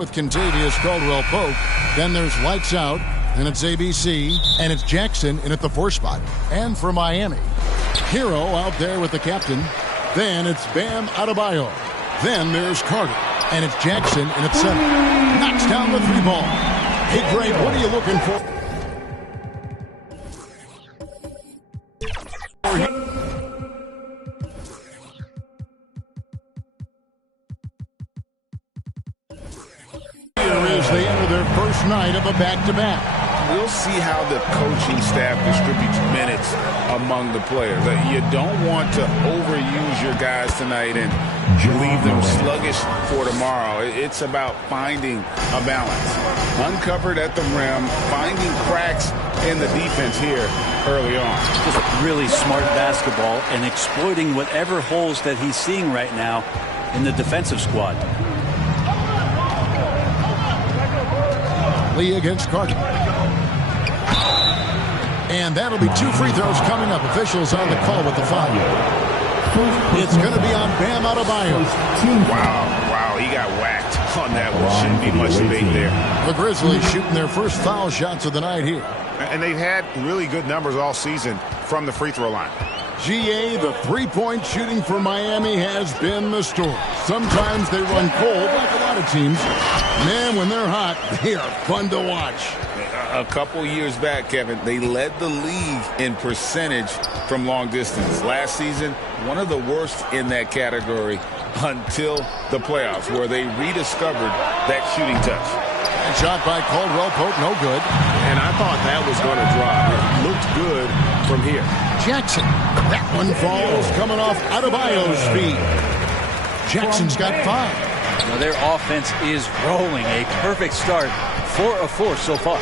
with Kentavious Caldwell-Pope. Then there's lights out, and it's ABC, and it's Jackson in at the 4 spot. And for Miami, Hero out there with the captain. Then it's Bam Adebayo. Then there's Carter, and it's Jackson in at 7. Knocks down the 3 ball. Hey, Greg, what are you looking for? They enter their first night of a back-to-back. We'll see how the coaching staff distributes minutes among the players. You don't want to overuse your guys tonight and leave them sluggish for tomorrow. It's about finding a balance. Uncovered at the rim, finding cracks in the defense here early on. Just really smart basketball and exploiting whatever holes that he's seeing right now in the defensive squad. Lee against Carter. And that'll be 2 free throws coming up. Officials on the call with the foul. It's going to be on Bam Adebayo. Wow, he got whacked on that one. Shouldn't be much debate there. The Grizzlies shooting their first foul shots of the night here. And they've had really good numbers all season from the free throw line. GA, the 3-point shooting for Miami has been the story. Sometimes they run cold like a lot of teams. Man, when they're hot, they are fun to watch. A couple years back, Kevin, they led the league in percentage from long distance. Last season, one of the worst in that category until the playoffs, where they rediscovered that shooting touch. And shot by Caldwell-Pope, no good. And I thought that was going to drop. It looked good from here. Jackson, that one falls coming off Adebayo's feet. Jackson's got 5. Now their offense is rolling. A perfect start. 4 of 4 so far.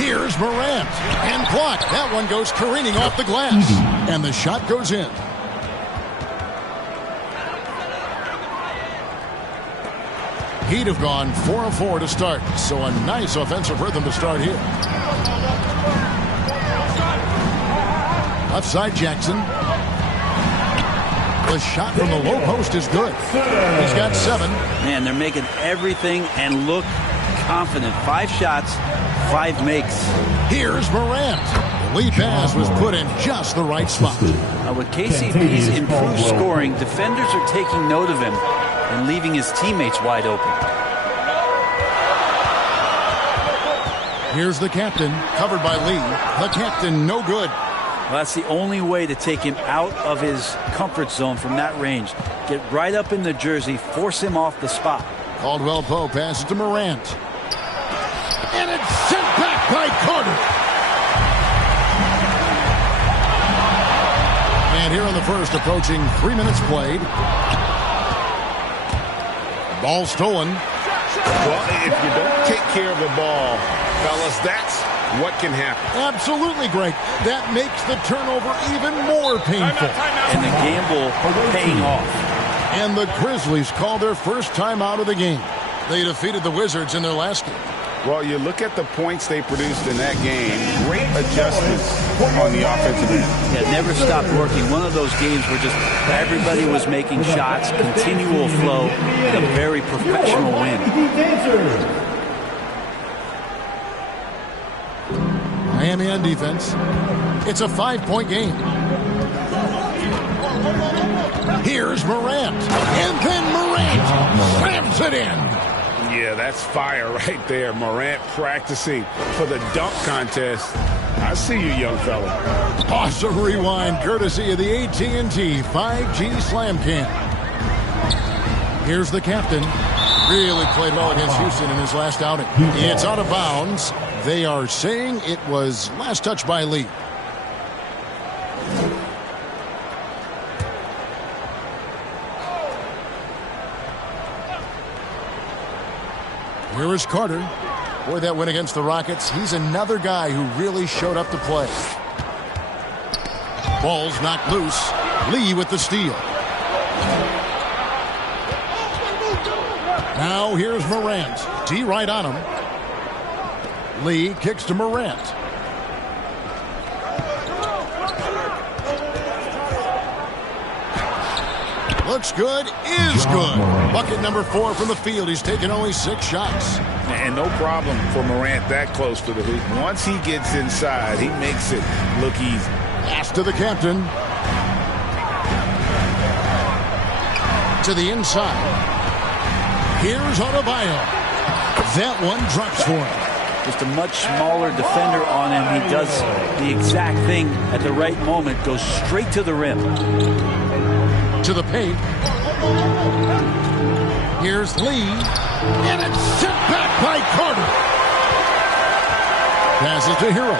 Here's Morant. And blocked. That one goes careening off the glass. And the shot goes in. He'd have gone 4 of 4 to start. So a nice offensive rhythm to start here. Left side Jackson. The shot from the low post is good. He's got 7. Man, they're making everything and look confident. 5 shots, 5 makes. Here's Morant. The lead pass was put in just the right spot. With KCP's improved scoring, defenders are taking note of him and leaving his teammates wide open. Here's the captain, covered by Lee. The captain, no good. Well, that's the only way to take him out of his comfort zone from that range. Get right up in the jersey, force him off the spot. Caldwell-Pope passes to Morant. And it's sent back by Carter. And here in the first, approaching 3 minutes played. Ball stolen. Well, if you don't take care of the ball, fellas, that's what can happen. Absolutely, Greg. That makes the turnover even more painful. And the gamble paying off. And the Grizzlies call their first time out of the game. They defeated the Wizards in their last game. Well, you look at the points they produced in that game. Great adjustments on the offensive end. Yeah, never stopped working. One of those games where just everybody was making shots, continual flow, and a very professional win. Miami on defense. It's a 5-point game. Here's Morant. And then Morant slams it in. Yeah, that's fire right there. Morant practicing for the dunk contest. I see you, young fella. Awesome rewind courtesy of the AT&T 5G Slam Cam. Here's the captain. Really played well against Houston in his last outing. It's out of bounds. They are saying it was last touched by Lee. Here is Carter. Boy, that win against the Rockets. He's another guy who really showed up to play. Ball's knocked loose. Lee with the steal. Now here's Morant. D right on him. Lee kicks to Morant. Looks good, is good. Bucket number 4 from the field. He's taken only 6 shots. And no problem for Morant that close to the hoop. Once he gets inside, he makes it look easy. Pass to the captain. To the inside. Here's Adebayo. That one drops for him. Just a much smaller defender on him. He does the exact thing at the right moment. Goes straight to the rim. To the paint. Here's Lee. And it's sent back by Carter. Passes to Hero.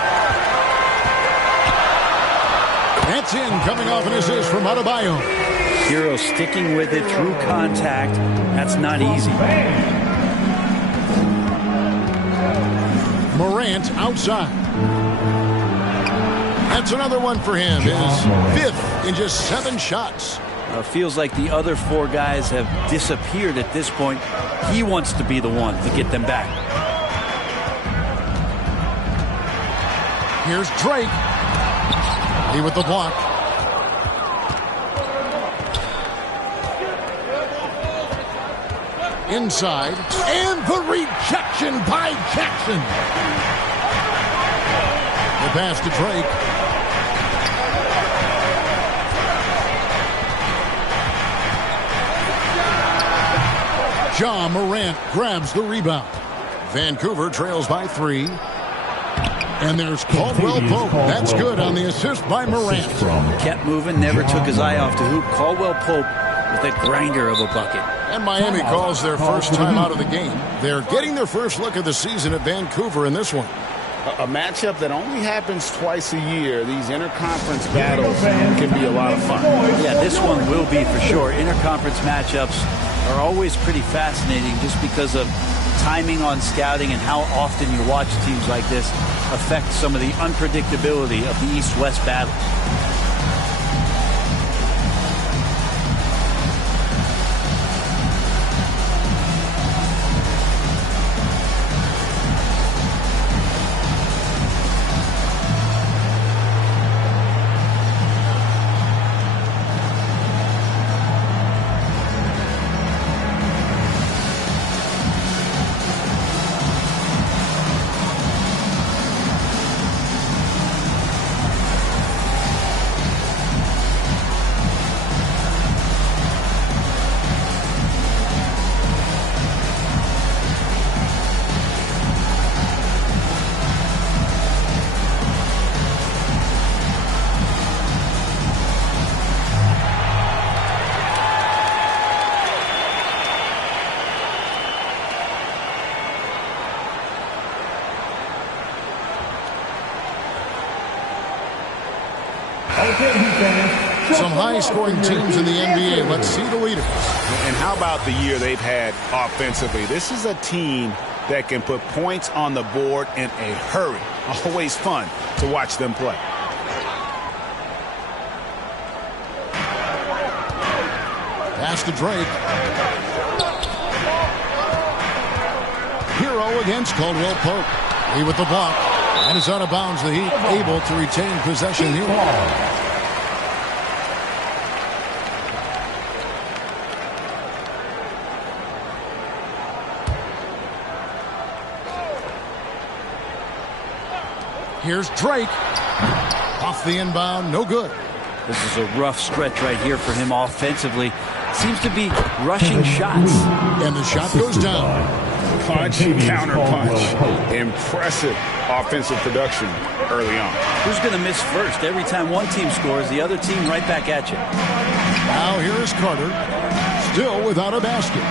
That's in, coming off an assist from Adebayo. Hero sticking with it through contact. That's not easy. Morant outside. That's another one for him. His 5th in just 7 shots. Feels like the other 4 guys have disappeared at this point. He wants to be the one to get them back. Here's Drake. He with the block. Inside. And the rejection by Jackson. The pass to Drake. Ja Morant grabs the rebound. Vancouver trails by 3. And there's Caldwell Pope. That's good on the assist by Morant. Kept moving, never took his eye off the hoop. Caldwell Pope with a grinder of a bucket. And Miami calls their first time out of the game. They're getting their first look of the season at Vancouver in this one. A matchup that only happens twice a year. These interconference battles can be a lot of fun. Yeah, this one will be for sure. Interconference matchups are always pretty fascinating just because of timing on scouting and how often you watch teams like this affect some of the unpredictability of the East-West battle. Some high-scoring teams in the NBA. Let's see the leaders. And how about the year they've had offensively? This is a team that can put points on the board in a hurry. Always fun to watch them play. Pass to Drake. Hero against Caldwell Pope. He with the block. And is out of bounds. The Heat able to retain possession here. Here's Drake. Off the inbound, no good. This is a rough stretch right here for him offensively. Seems to be rushing shots. And the shot goes down. Punch, counter punch. Impressive offensive production early on. Who's going to miss first? Every time one team scores, the other team right back at you. Now here is Carter. Still without a basket.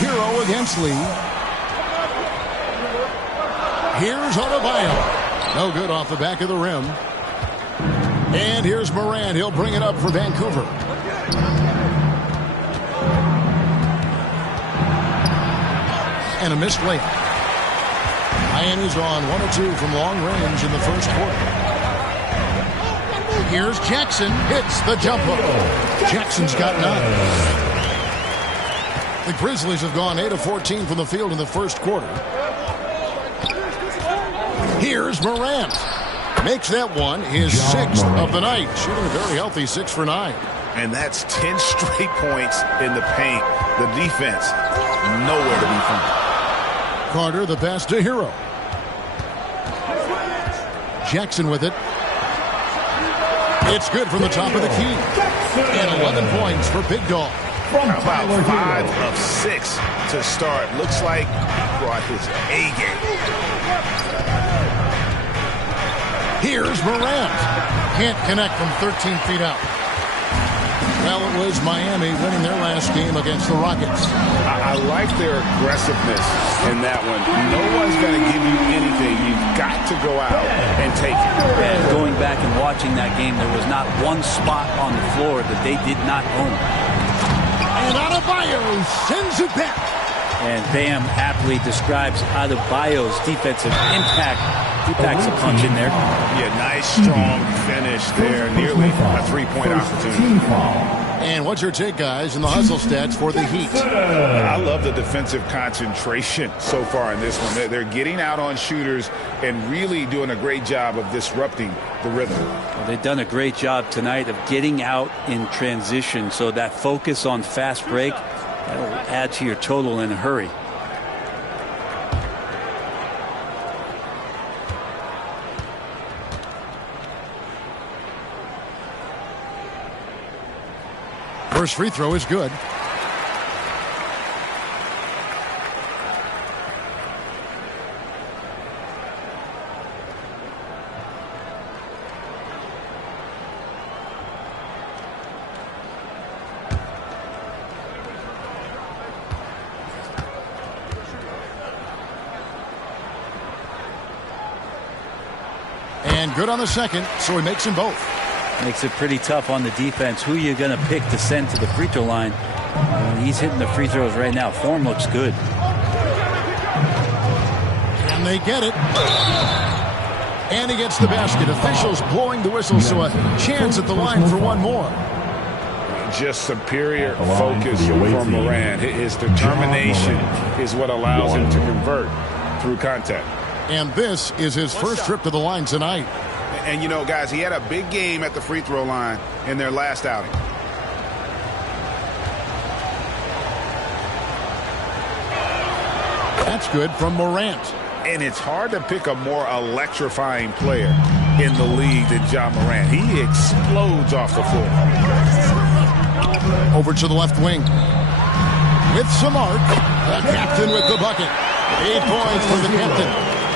Hero against Lee. Here's Adebayo. No good off the back of the rim. And here's Morant. He'll bring it up for Vancouver. And a missed layup. Miami's on 1 or 2 from long range in the first quarter. Here's Jackson. Hits the jumper. Jackson's got 9. The Grizzlies have gone 8 of 14 from the field in the first quarter. Here's Morant. Makes that one his 6th of the night, shooting a very healthy 6 for 9. And that's 10 straight points in the paint. The defense, nowhere to be found. Carter, the pass to Hero. Jackson with it. It's good from the top of the key. And 11 points for Big Dog. How about 5 of 6 to start? Looks like he brought his A game. Here's Morant. Can't connect from 13 feet out. Well, it was Miami winning their last game against the Rockets. I like their aggressiveness in that one. No one's going to give you anything. You've got to go out and take it. And going back and watching that game, there was not one spot on the floor that they did not own. And Adebayo sends it back. And Bam aptly describes Adebayo's defensive impact. He packs a punch in there. Yeah, nice, strong finish there. Nearly a three-point opportunity. And what's your take, guys, in the hustle stats for the Heat? I love the defensive concentration so far in this one. They're getting out on shooters and really doing a great job of disrupting the rhythm. Well, they've done a great job tonight of getting out in transition. So that focus on fast break, that'll add to your total in a hurry. First free throw is good. And good on the second, so he makes them both. Makes it pretty tough on the defense. Who you going to pick to send to the free throw line? He's hitting the free throws right now. Form looks good. And they get it. And he gets the basket. Officials blowing the whistle, so a chance at the line for one more. Just superior focus from Morant. His determination is what allows him to convert through contact. And this is his first trip to the line tonight. And, you know, guys, he had a big game at the free throw line in their last outing. That's good from Morant. And it's hard to pick a more electrifying player in the league than Ja Morant. He explodes off the floor. Over to the left wing. With some art, the captain with the bucket. 8 points for the captain.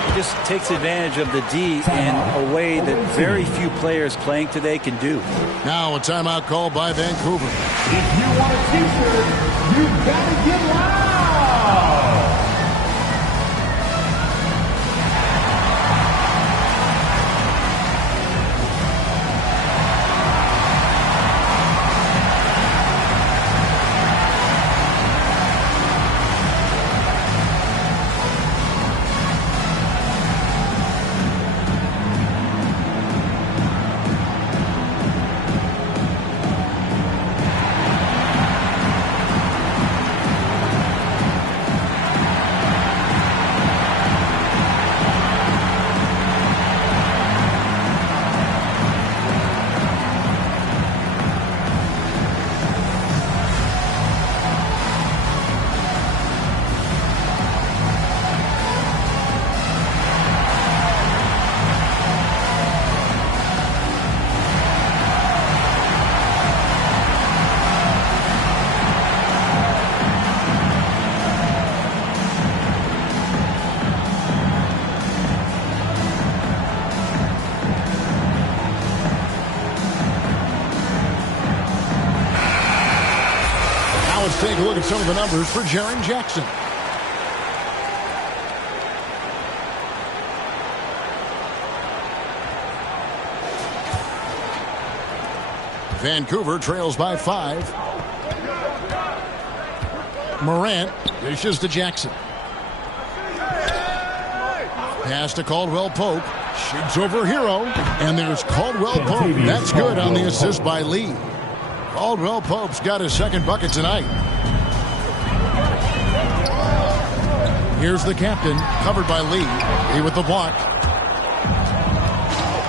He just takes advantage of the D in a way that very few players playing today can do. Now a timeout call by Vancouver. If you want a t-shirt, you've got to get loud. Let's take a look at some of the numbers for Jaren Jackson. Vancouver trails by 5. Morant dishes to Jackson. Pass to Caldwell Pope. Shoots over Hero. And there's Caldwell Pope. That's good on the assist by Lee. Caldwell Pope's got his second bucket tonight. Here's the captain, covered by Lee. Lee with the block.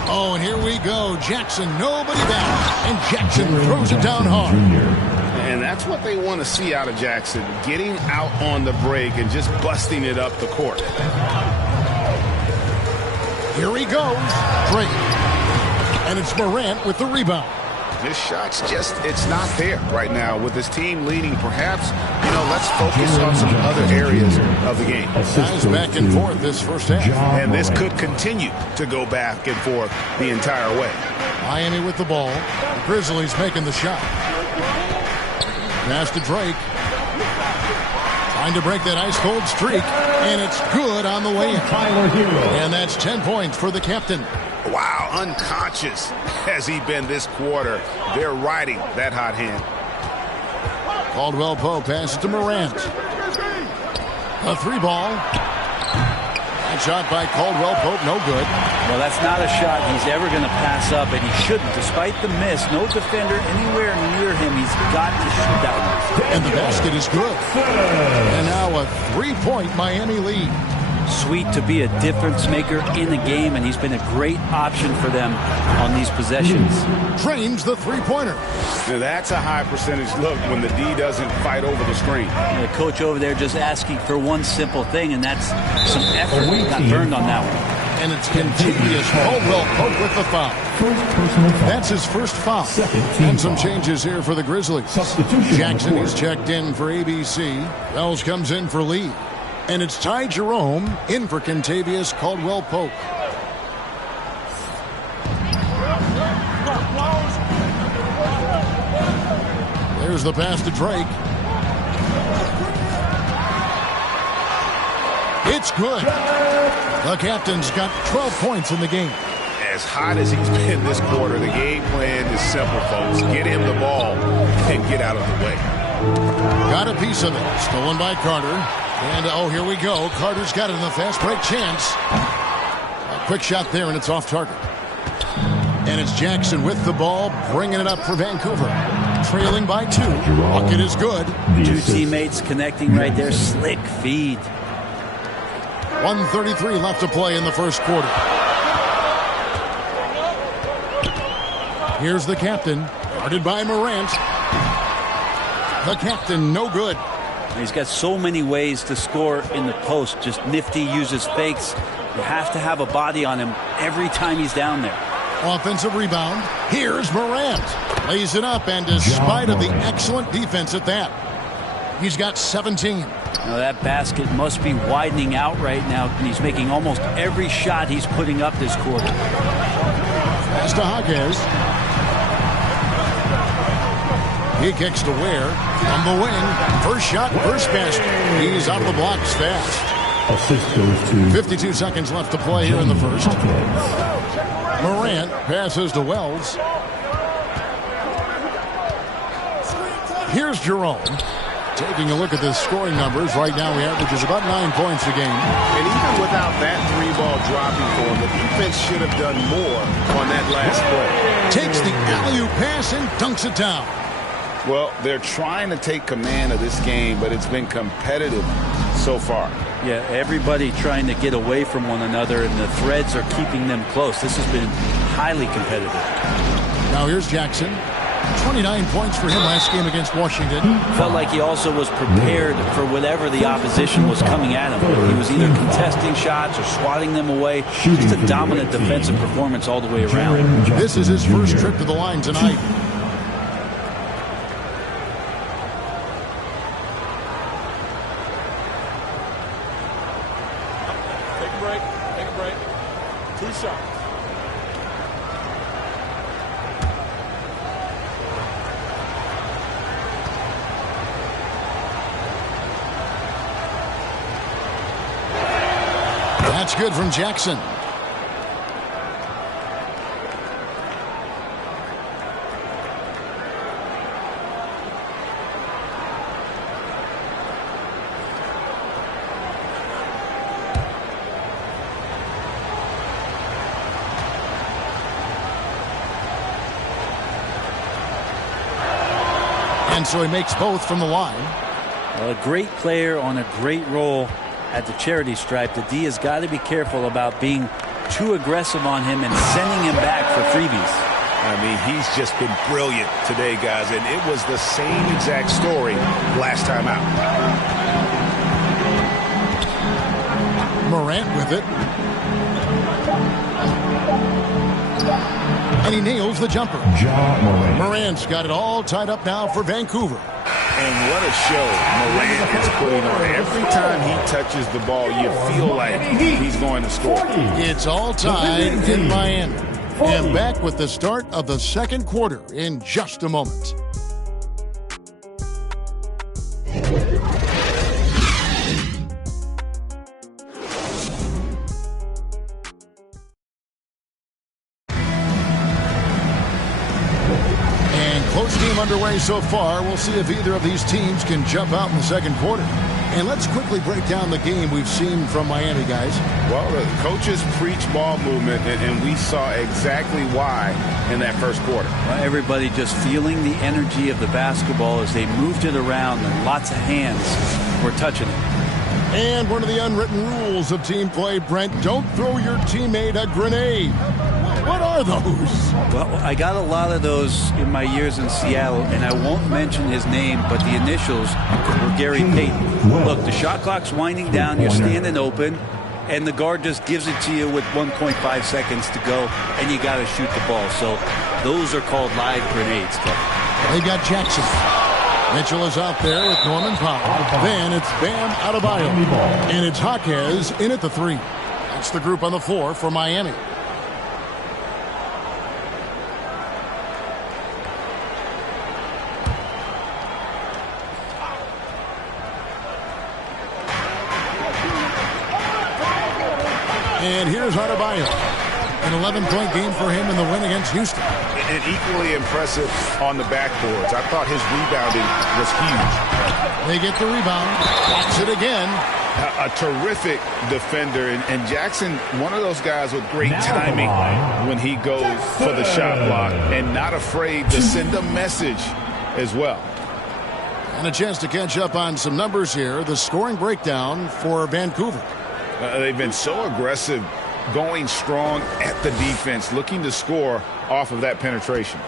Oh, and here we go. Jackson, nobody back. And Jackson throws it down hard. And that's what they want to see out of Jackson, getting out on the break and just busting it up the court. Here he goes. Drake. And it's Morant with the rebound. His shot's just, it's not there right now. With his team leading, perhaps, let's focus on some other areas of the game. Guys back and forth this first half. And this could continue to go back and forth the entire way. Miami with the ball. The Grizzlies making the shot. Pass to Drake. Trying to break that ice-cold streak. And it's good on the way in. And that's 10 points for the captain. Wow, unconscious has he been this quarter. They're riding that hot hand. Caldwell Pope passes to Morant. A three ball. That shot by Caldwell Pope, no good. Well, that's not a shot he's ever going to pass up, and he shouldn't. Despite the miss, no defender anywhere near him. He's got to shoot that one. And the basket is good. And now a three-point Miami lead. Sweet to be a difference maker in the game, and he's been a great option for them on these possessions. Drains the three-pointer. Now that's a high percentage look when the D doesn't fight over the screen. The coach over there just asking for one simple thing, and that's some effort. Got burned on that one. And it's Kentavious Caldwell Pope with the foul. That's his first foul. And some changes here for the Grizzlies. Jackson is checked in for ABC. Wells comes in for Lee. And it's Ty Jerome in for Kentavious Caldwell Pope. There's the pass to Drake. It's good. The captain's got 12 points in the game. As hot as he's been this quarter, the game plan is simple, folks. Get him the ball and get out of the way. Got a piece of it. Stolen by Carter. And, oh, here we go. Carter's got it in the fast break chance. A quick shot there, and it's off target. And it's Jackson with the ball, bringing it up for Vancouver. Trailing by 2. Bucket is good. Two teammates connecting right there. Slick feed. 1:33 left to play in the first quarter. Here's the captain, guarded by Morant. The captain, no good. He's got so many ways to score in the post. Just nifty, uses fakes. You have to have a body on him every time he's down there. Offensive rebound. Here's Morant. Lays it up, and despite of the excellent defense at that, he's got 17. Now that basket must be widening out right now, and he's making almost every shot he's putting up this quarter. Pass to Hawkes. He kicks to Ware. On the wing. First shot, first basket. He's out of the blocks fast. Assist goes to 52 seconds left to play here in the first. Morant passes to Wells. Here's Jerome. Taking a look at the scoring numbers, right now he averages about 9 points a game. And even without that three ball dropping for him, the defense should have done more on that last play. Takes the alley-oop pass and dunks it down. Well, they're trying to take command of this game, but it's been competitive so far. Yeah, everybody trying to get away from one another, and the threads are keeping them close. This has been highly competitive. Now here's Jackson. 29 points for him last game against Washington. Felt like he also was prepared for whatever the opposition was coming at him. He was either contesting shots or swatting them away. Just a dominant defensive performance all the way around. This is his first trip to the line tonight. Take a break. Take a break. 2 shots. That's good from Jackson. And so he makes both from the line. Well, a great player on a great role at the charity stripe. The D has got to be careful about being too aggressive on him and sending him back for freebies. I mean, he's just been brilliant today, guys, and it was the same exact story last time out. Morant with it. And he nails the jumper. Morant's got it all tied up now for Vancouver. And what a show Morant is putting on. Every time he touches the ball, you feel like he's going to score. It's all tied in Miami. And back with the start of the second quarter in just a moment. Close game underway so far. We'll see if either of these teams can jump out in the second quarter. And let's quickly break down the game we've seen from Miami, guys. Well, the coaches preach ball movement, and we saw exactly why in that first quarter. Well, everybody just feeling the energy of the basketball as they moved it around, and lots of hands were touching it. And one of the unwritten rules of team play, Brent, don't throw your teammate a grenade. What are those? Well, I got a lot of those in my years in Seattle, and I won't mention his name, but the initials were Gary Payton. Look, the shot clock's winding down, you're standing open, and the guard just gives it to you with 1.5 seconds to go, and you got to shoot the ball. So those are called live grenades, Kevin. They got Jackson. Mitchell is out there with Norman Powell. Then it's Bam Adebayo. And it's Jaquez in at the three. That's the group on the floor for Miami. And here's Adebayo. An 11-point game for him in the win against Houston. And equally impressive on the backboards. I thought his rebounding was huge. They get the rebound. That's it again. A terrific defender. And Jackson, one of those guys with great timing when he goes for the shot block and not afraid to send a message as well. And a chance to catch up on some numbers here. The scoring breakdown for Vancouver. They've been so aggressive, going strong at the defense, looking to score off of that penetration.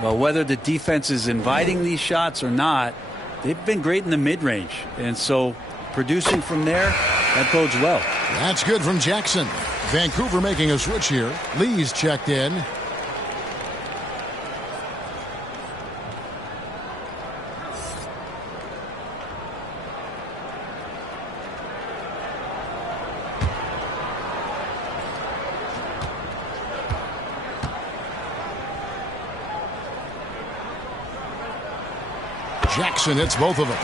Well, whether the defense is inviting these shots or not, they've been great in the mid-range. And so producing from there, that bodes well. That's good from Jackson. Vancouver making a switch here. Lee's checked in. Jackson hits both of them.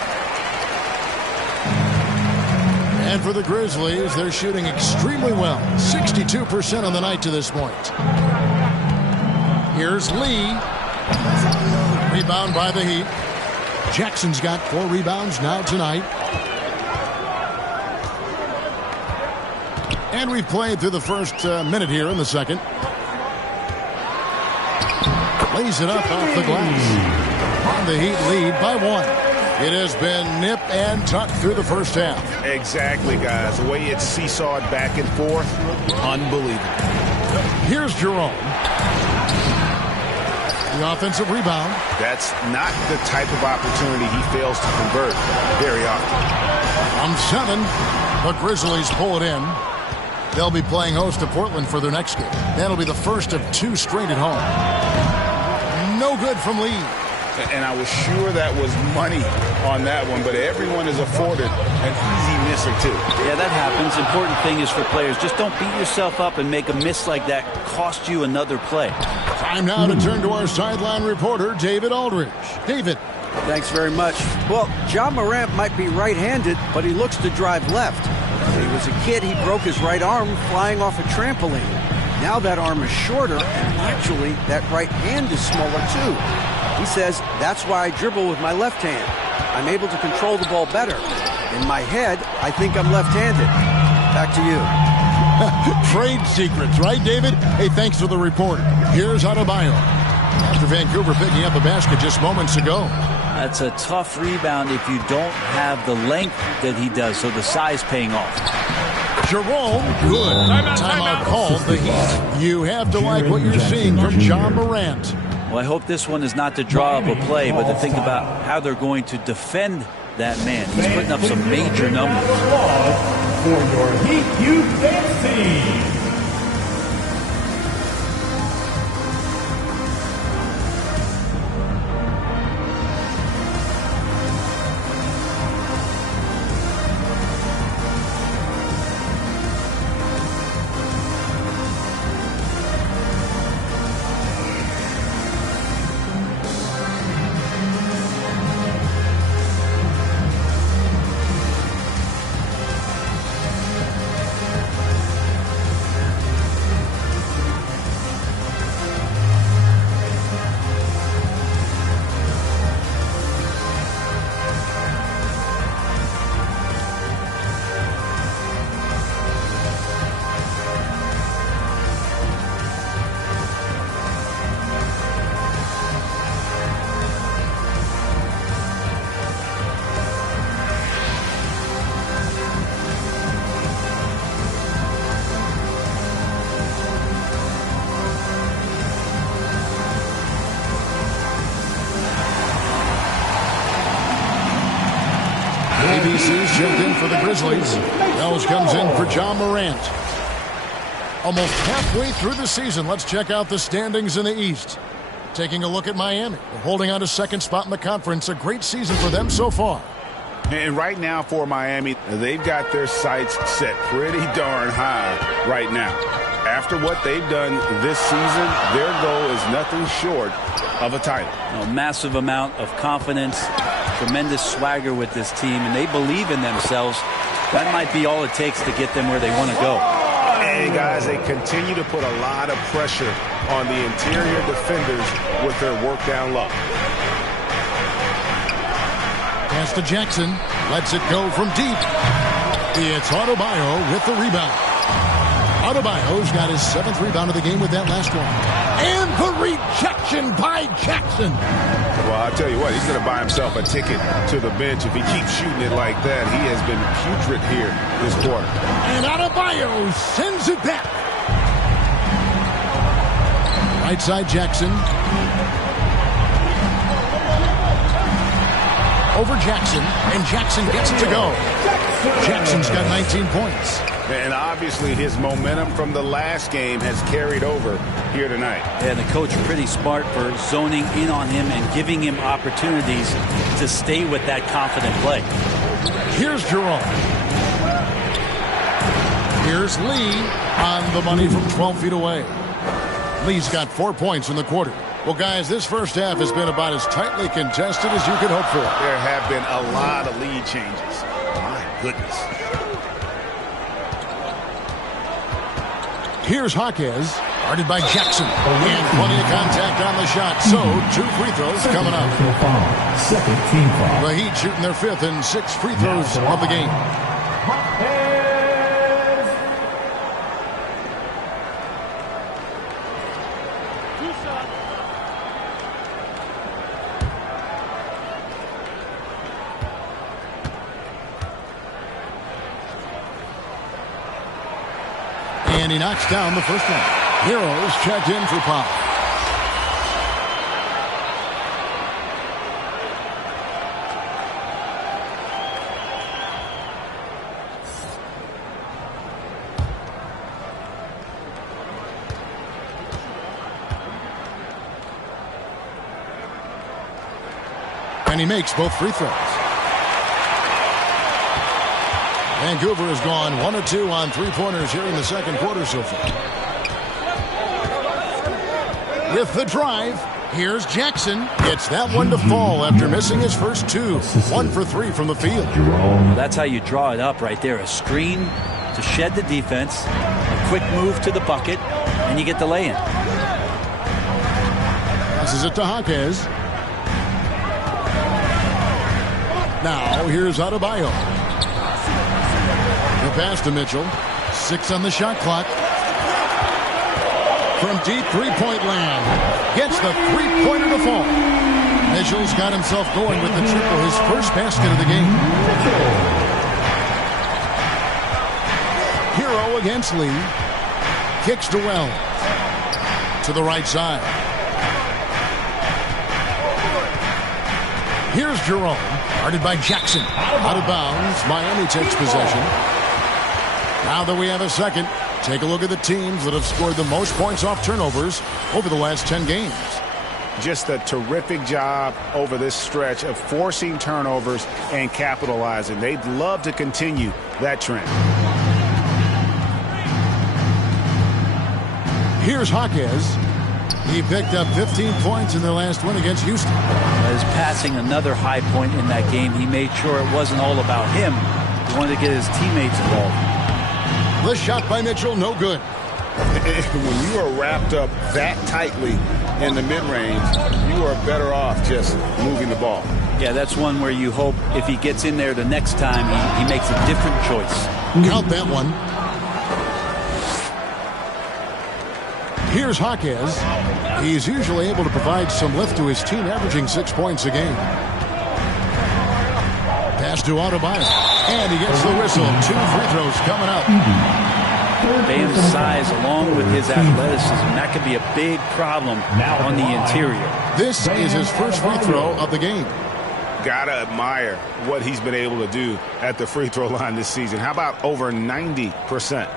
And for the Grizzlies, they're shooting extremely well. 62% on the night to this point. Here's Lee. Rebound by the Heat. Jackson's got 4 rebounds now tonight. And we've played through the first minute here in the second. Lays it up off the glass. And the Heat lead by 1. It has been nip and tuck through the first half. Exactly, guys. The way it's seesawed back and forth, unbelievable. Here's Jerome. The offensive rebound. That's not the type of opportunity he fails to convert very often. From 7, the Grizzlies pull it in. They'll be playing host to Portland for their next game. That'll be the first of 2 straight at home. No good from Lee. And I was sure that was money on that one, but everyone is afforded an easy miss or 2. Yeah, that happens. Important thing is for players, just don't beat yourself up and make a miss like that cost you another play. Time now to turn to our sideline reporter, David Aldridge. David. Thanks very much. Well, Ja Morant might be right-handed, but he looks to drive left. When he was a kid, he broke his right arm flying off a trampoline. Now that arm is shorter, and actually, that right hand is smaller too. He says, that's why I dribble with my left hand. I'm able to control the ball better. In my head, I think I'm left-handed. Back to you. Trade secrets, right, David? Hey, thanks for the report. Here's Adebayo. After Vancouver picking up a basket just moments ago. That's a tough rebound if you don't have the length that he does, so the size paying off. Jerome, good. Timeout called, the Heat. You have to like what you're seeing from John Morant. Well, I hope this one is not to draw up a play, but to think about how they're going to defend that man. He's putting up some major numbers. For your Heat USA. ABC's checked in for the Grizzlies. Wells comes in for John Morant. Almost halfway through the season, let's check out the standings in the East. Taking a look at Miami. They're holding on to second spot in the conference. A great season for them so far. And right now for Miami, they've got their sights set pretty darn high right now. After what they've done this season, their goal is nothing short of a title. A massive amount of confidence, tremendous swagger with this team, and they believe in themselves. That might be all it takes to get them where they want to go. And guys, they continue to put a lot of pressure on the interior defenders with their work down low. Pass to Jackson. Lets it go from deep. It's Adebayo with the rebound. Adebayo's got his 7th rebound of the game with that last one. And the rejection by Jackson. Well, I'll tell you what, he's going to buy himself a ticket to the bench if he keeps shooting it like that. He has been putrid here this quarter. And Adebayo sends it back. Right side Jackson. Over Jackson, and Jackson gets it to go. Jackson's got 19 points. And obviously his momentum from the last game has carried over here tonight. And the coach pretty smart for zoning in on him and giving him opportunities to stay with that confident play. Here's Jerome. Here's Lee on the money from 12 feet away. Lee's got 4 points in the quarter. Well, guys, this first half has been about as tightly contested as you could hope for. There have been a lot of lead changes. My goodness. Here's Jaquez, guarded by Jackson. And plenty of contact on the shot. So, 2 free throws coming up. Second team foul. The Heat shooting their 5th and 6th free throws of the game. And he knocks down the first one. Heroes checked in for Pop. And he makes both free throws. Vancouver has gone 1 of 2 on 3-pointers here in the second quarter so far. With the drive, here's Jackson. Gets that one to fall after missing his first 2. 1 for 3 from the field. That's how you draw it up right there. A screen to shed the defense, a quick move to the bucket, and you get the lay-in. Passes it to Jaquez. Now here's Adebayo. The pass to Mitchell. 6 on the shot clock. From deep three-point land. Gets the three-pointer to fall. Mitchell's got himself going with the triple, his first basket of the game. Hero against Lee. Kicks to Wells. To the right side. Here's Jerome. Guarded by Jackson. Out of bounds. Miami takes possession. Now that we have a second, take a look at the teams that have scored the most points off turnovers over the last 10 games. Just a terrific job over this stretch of forcing turnovers and capitalizing. They'd love to continue that trend. Here's Jaquez. He picked up 15 points in their last win against Houston. As passing another high point in that game, he made sure it wasn't all about him. He wanted to get his teammates involved. The shot by Mitchell, no good. When you are wrapped up that tightly in the mid-range, you are better off just moving the ball. Yeah, that's one where you hope if he gets in there the next time, he makes a different choice. Count that one. Here's Jaquez. He's usually able to provide some lift to his team, averaging 6 points a game. Pass to Adebayo. And he gets the whistle. 2 free throws coming up. Bam's size along with his athleticism, that could be a big problem on the interior. This is his first free throw of the game. Gotta admire what he's been able to do at the free throw line this season. How about over 90%?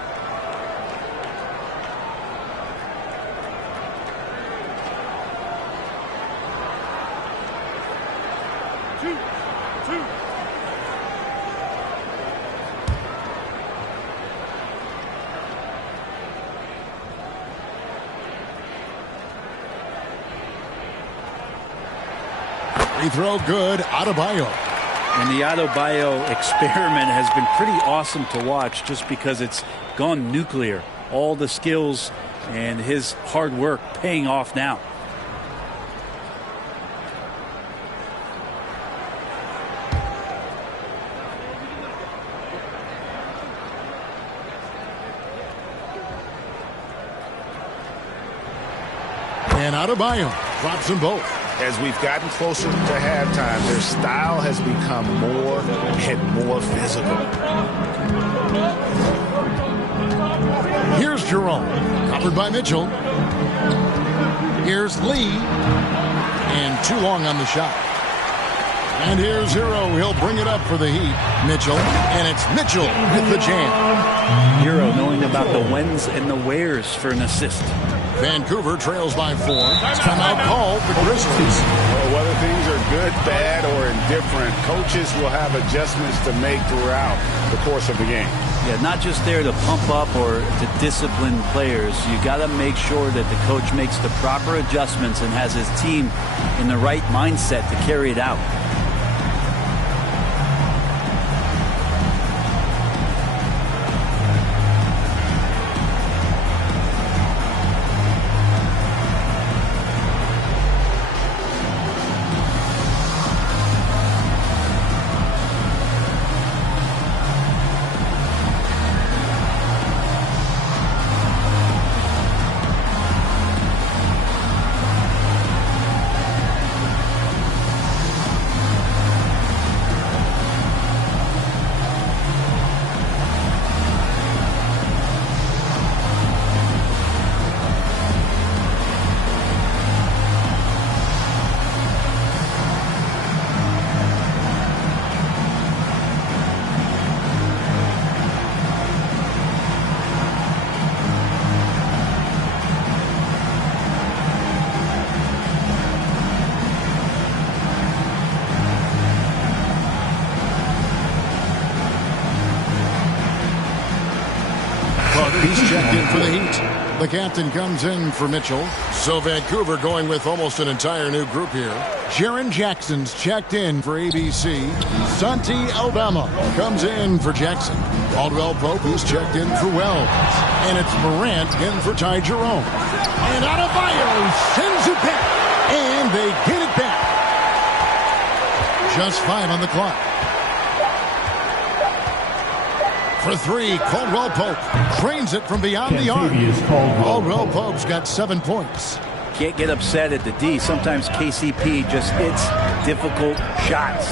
Free throw good. Adebayo. And the Adebayo experiment has been pretty awesome to watch just because it's gone nuclear. All the skills and his hard work paying off now. And Adebayo drops them both. As we've gotten closer to halftime, their style has become more and more physical. Here's Jerome. Covered by Mitchell. Here's Lee. And too long on the shot. And here's Hero. He'll bring it up for the Heat. Mitchell. And it's Mitchell with the jam. Hero knowing about the whens and the wheres for an assist. Vancouver trails by 4. Timeout called the Grizzlies. Well, whether things are good, bad, or indifferent, coaches will have adjustments to make throughout the course of the game. Yeah, not just there to pump up or to discipline players. You got to make sure that the coach makes the proper adjustments and has his team in the right mindset to carry it out. He's checked in for the Heat. The captain comes in for Mitchell. So Vancouver going with almost an entire new group here. Jaren Jackson's checked in for ABC. Santi Aldama comes in for Jackson. Caldwell Pope is checked in for Wells. And it's Morant in for Ty Jerome. And Adebayo sends it back. And they get it back. Just 5 on the clock. For 3, Caldwell Pope trains it from beyond the arc. Caldwell Pope's got 7 points. Can't get upset at the D. Sometimes KCP just hits difficult shots.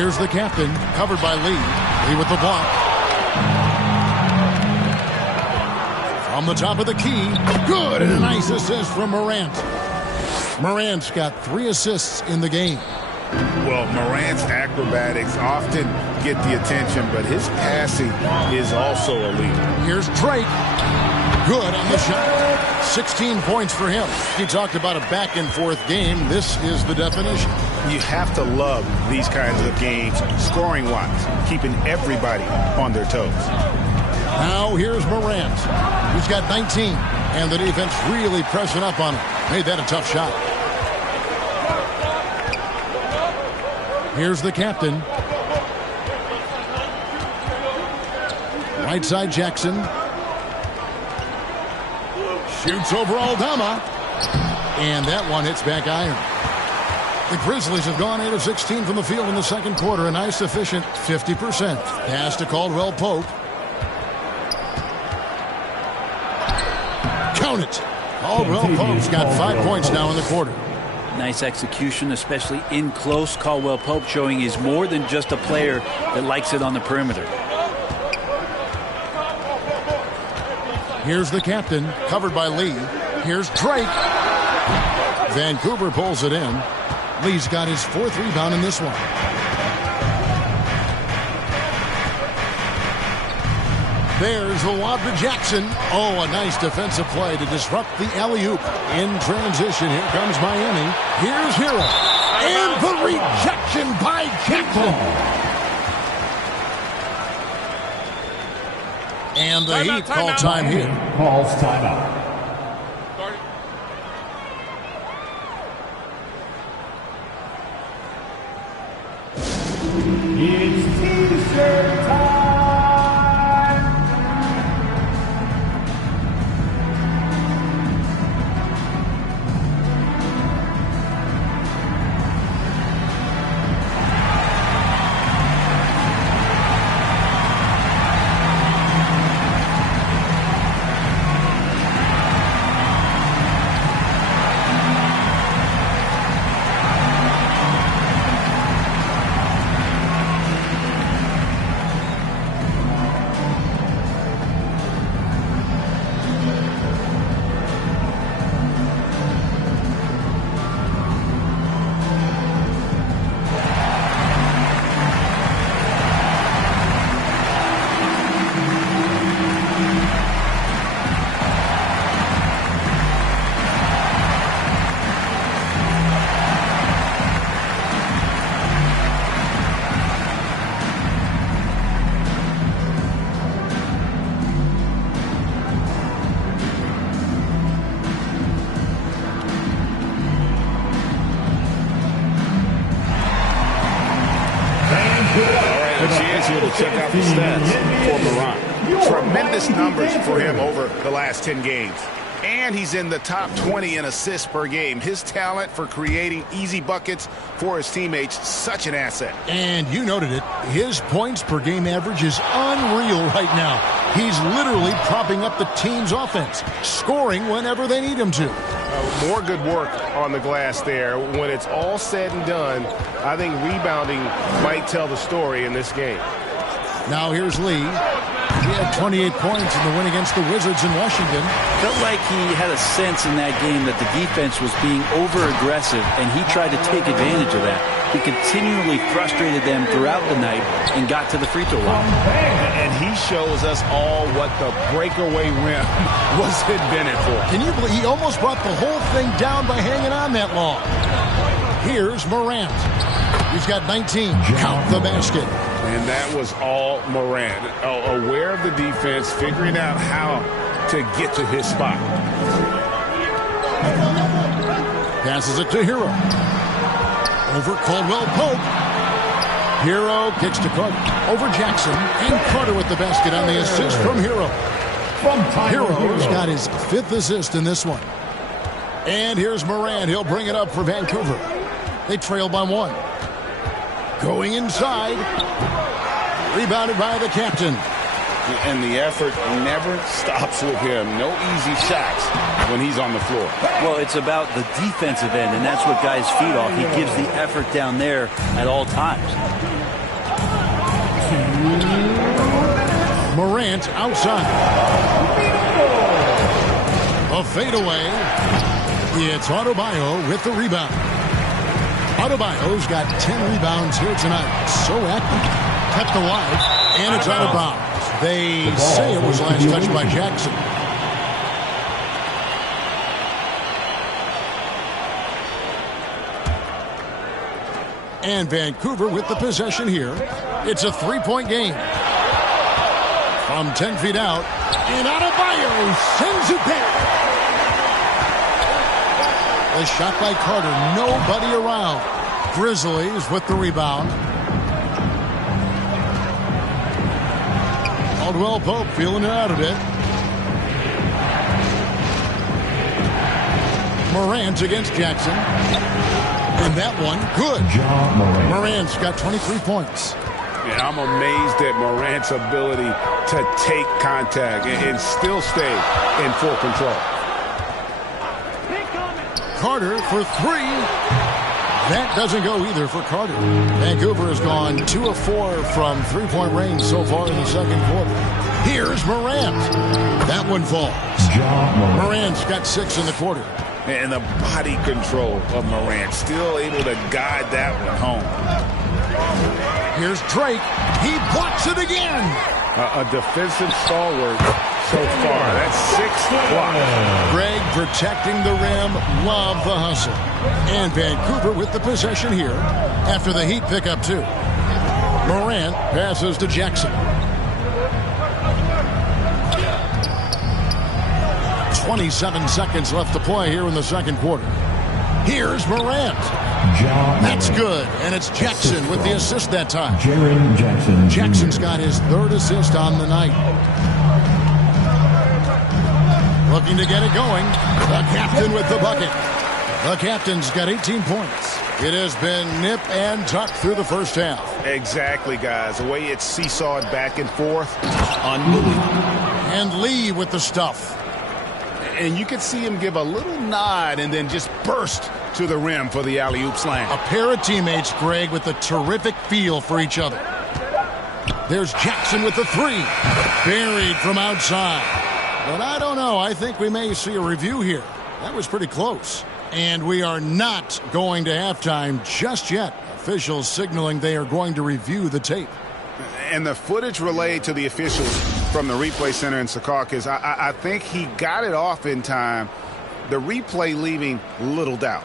Here's the captain, covered by Lee. Lee with the block. From the top of the key. Good, and a nice assist from Morant. Morant's got 3 assists in the game. Well, Morant's acrobatics often get the attention, but his passing is also elite. Here's Drake. Good on the shot. 16 points for him. He talked about a back-and-forth game. This is the definition. You have to love these kinds of games, scoring-wise, keeping everybody on their toes. Now here's Morant. He's got 19, and the defense really pressing up on him. Made that a tough shot. Here's the captain. Right side Jackson. Shoots over Aldama. And that one hits back iron. The Grizzlies have gone 8 of 16 from the field in the second quarter. A nice efficient 50%. Pass to Caldwell Pope. Count it. Caldwell Pope's got 5 points now in the quarter. Nice execution, especially in close. Caldwell Pope showing he's more than just a player that likes it on the perimeter. Here's the captain, covered by Lee. Here's Drake. Vancouver pulls it in. Lee's got his 4th rebound in this one. There's the lob to Jackson. Oh, a nice defensive play to disrupt the alley-oop. In transition, here comes Miami. Here's Hero. And the rejection by Jackson. And the Heat call time here. Calls timeout. It's T-shirt time. Check out the stats for Morant. Tremendous numbers for him over the last 10 games. And he's in the top 20 in assists per game. His talent for creating easy buckets for his teammates, such an asset. And you noted it. His points per game average is unreal right now. He's literally propping up the team's offense, scoring whenever they need him to. More good work on the glass there. When it's all said and done, I think rebounding might tell the story in this game. Now here's Lee. He had 28 points in the win against the Wizards in Washington. Felt like he had a sense in that game that the defense was being over-aggressive, and he tried to take advantage of that. He continually frustrated them throughout the night and got to the free throw line. And he shows us all what the breakaway rim was invented for. Can you believe he almost brought the whole thing down by hanging on that long? Here's Morant. He's got 19. Count the basket. And that was all Morant. Aware of the defense, figuring out how to get to his spot. Passes it to Hero. Over Caldwell Pope. Hero kicks to Carter. Over Jackson. And Carter with the basket on the assist from Hero. Hero's got his 5th assist in this one. And here's Morant. He'll bring it up for Vancouver. They trail by 1. Going inside. Rebounded by the captain. And the effort never stops with him. No easy shots when he's on the floor. Well, it's about the defensive end, and that's what guys feed off. He gives the effort down there at all times. Morant outside. A fadeaway. It's Adebayo with the rebound. Adebayo's got 10 rebounds here tonight. So active. Kept alive. And it's out of bounds. They say it was last touched by Jackson. And Vancouver with the possession here. It's a three-point game. From 10 feet out. And Adebayo sends it back. A shot by Carter. Nobody around. Grizzlies with the rebound. Caldwell Pope feeling it out a bit. Morant against Jackson. And that one, good. Morant's got 23 points. Yeah, I'm amazed at Morant's ability to take contact and still stay in full control. Carter for three. That doesn't go either for Carter. Vancouver has gone 2 of 4 from three-point range so far in the second quarter. Here's Morant. That one falls. Morant's got 6 in the quarter. And the body control of Morant, still able to guide that one home. Here's Drake. He blocks it again. A defensive stalwart so far. That's 6 blocks. Greg protecting the rim. Love the hustle. And Vancouver with the possession here after the Heat pick up 2. Morant passes to Jackson. 27 seconds left to play here in the second quarter. Here's Morant. That's good. And it's Jackson with the assist that time. Jaren Jackson. Jackson's got his 3rd assist on the night. Looking to get it going. The captain with the bucket. The captain's got 18 points. It has been nip and tuck through the first half. Exactly, guys. The way it's seesawed back and forth, unbelievable. And Lee with the stuff. And you could see him give a little nod and then just burst to the rim for the alley-oop slam. A pair of teammates, Greg, with a terrific feel for each other. There's Jackson with the 3. Buried from outside. But I don't know. I think we may see a review here. That was pretty close. And we are not going to halftime just yet. Officials signaling they are going to review the tape. And the footage relayed to the officials from the replay center in Secaucus, I think he got it off in time. The replay leaving little doubt.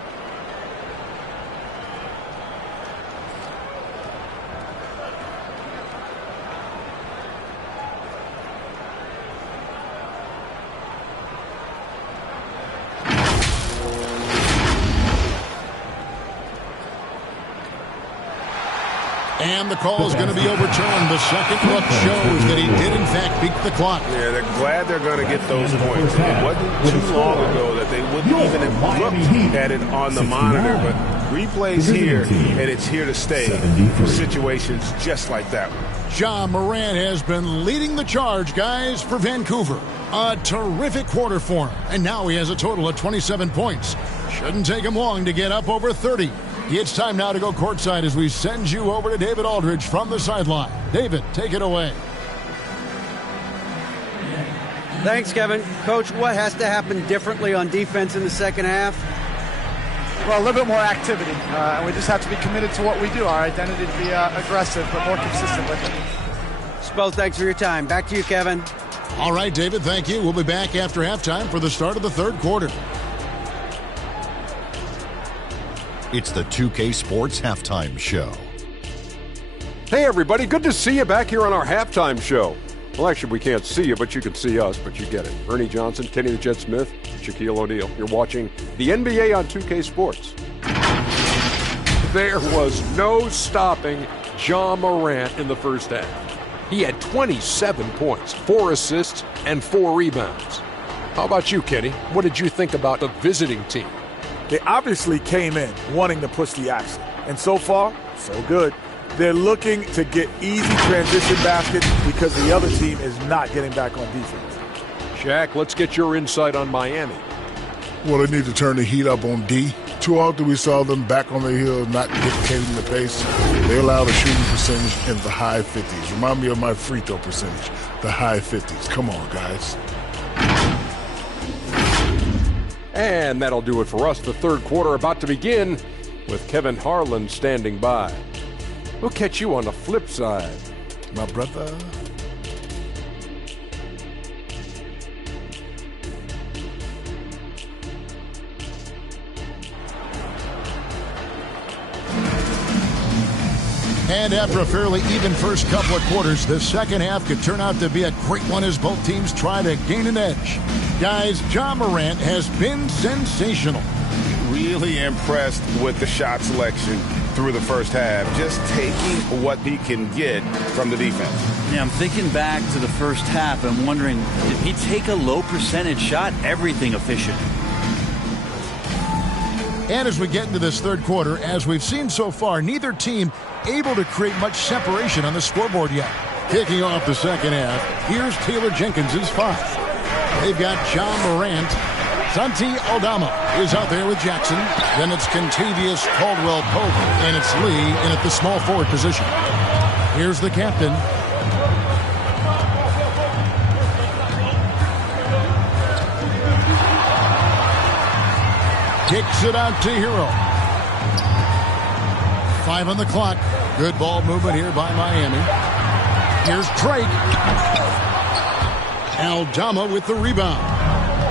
And the call is going to be overturned. The second look shows that he did, in fact, beat the clock. Yeah, they're glad they're going to get those points. It wasn't too long ago that they wouldn't even have looked at it on the monitor, but replays here, and it's here to stay for situations just like that one. Ja Morant has been leading the charge, guys, for Vancouver. A terrific quarter for him. And now he has a total of 27 points. Shouldn't take him long to get up over 30. It's time now to go courtside as we send you over to David Aldridge from the sideline. David, take it away. Thanks, Kevin. Coach, what has to happen differently on defense in the second half? Well, a little bit more activity. We just have to be committed to what we do. Our identity to be aggressive, but more consistent with it. Spell, thanks for your time. Back to you, Kevin. All right, David, thank you. We'll be back after halftime for the start of the third quarter. It's the 2K Sports Halftime Show. Hey, everybody. Good to see you back here on our halftime show. Well, actually, we can't see you, but you can see us, but you get it. Ernie Johnson, Kenny the Jet Smith, Shaquille O'Neal. You're watching the NBA on 2K Sports. There was no stopping Ja Morant in the first half. He had 27 points, 4 assists, and 4 rebounds. How about you, Kenny? What did you think about the visiting team? They obviously came in wanting to push the action. And so far, so good. They're looking to get easy transition baskets because the other team is not getting back on defense. Shaq, let's get your insight on Miami. Well, they need to turn the heat up on D. Too often we saw them back on their heels, not dictating the pace. They allowed a shooting percentage in the high 50s. Remind me of my free throw percentage, the high 50s. Come on, guys. And that'll do it for us. The third quarter about to begin with Kevin Harlan standing by. We'll catch you on the flip side, my brother. And after a fairly even first couple of quarters, the second half could turn out to be a great one as both teams try to gain an edge. Guys, Ja Morant has been sensational. Really impressed with the shot selection through the first half, just taking what he can get from the defense. Yeah, I'm thinking back to the first half and wondering, did he take a low percentage shot? Everything efficient. And as we get into this third quarter, as we've seen so far, neither team able to create much separation on the scoreboard yet. Kicking off the second half, here's Taylor Jenkins' 5. They've got Ja Morant. Santi Aldama is out there with Jackson. Then it's Kentavious Caldwell-Pope, and it's Lee in at the small forward position. Here's the captain. Kicks it out to Hero. 5 on the clock. Good ball movement here by Miami. Here's Drake. Aldama with the rebound.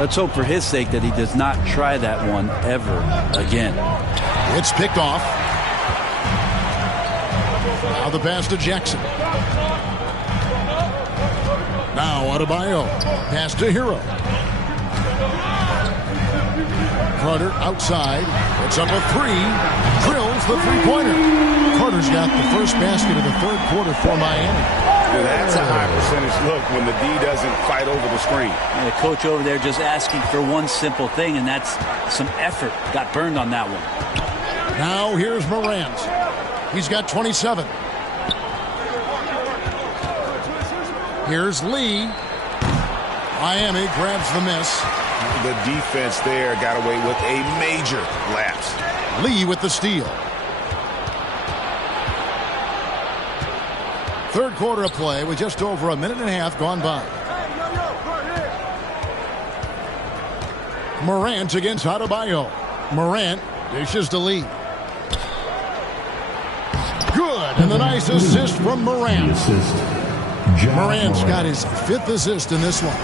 Let's hope for his sake that he does not try that one ever again. It's picked off. Now the pass to Jackson. Now Adebayo. Pass to Hero. Carter outside. It's up a 3. Drills the three-pointer. Carter's got the first basket of the third quarter for Miami. That's a high percentage look when the D doesn't fight over the screen. And the coach over there just asking for one simple thing, and that's some effort. Got burned on that one. Now here's Morant. He's got 27. Here's Lee. Miami grabs the miss. The defense there got away with a major lapse. Lee with the steal. Third quarter of play with just over a minute and a half gone by. Morant against Adebayo. Morant dishes to Lee. Good, and the nice assist from Morant. Morant's got his 5th assist in this one.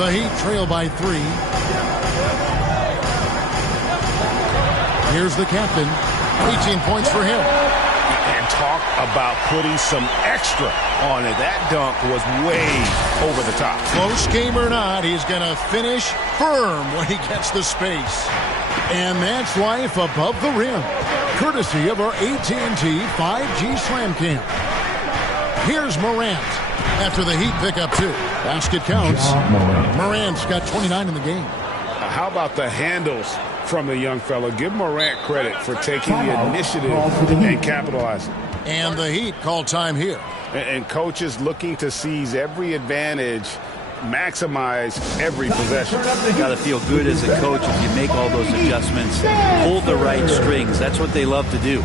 The Heat trail by 3. Here's the captain. 18 points for him. And talk about putting some extra on it. That dunk was way over the top. Close game or not, he's going to finish firm when he gets the space. And that's life above the rim, courtesy of our AT&T 5G Slam Cam. Here's Morant after the Heat pick up 2. Basket counts. Morant's got 29 in the game. How about the handles from the young fella? Give Morant credit for taking the initiative and capitalizing. And the Heat call time here. And coaches looking to seize every advantage, maximize every possession. You got to feel good as a coach if you make all those adjustments, pull the right strings. That's what they love to do.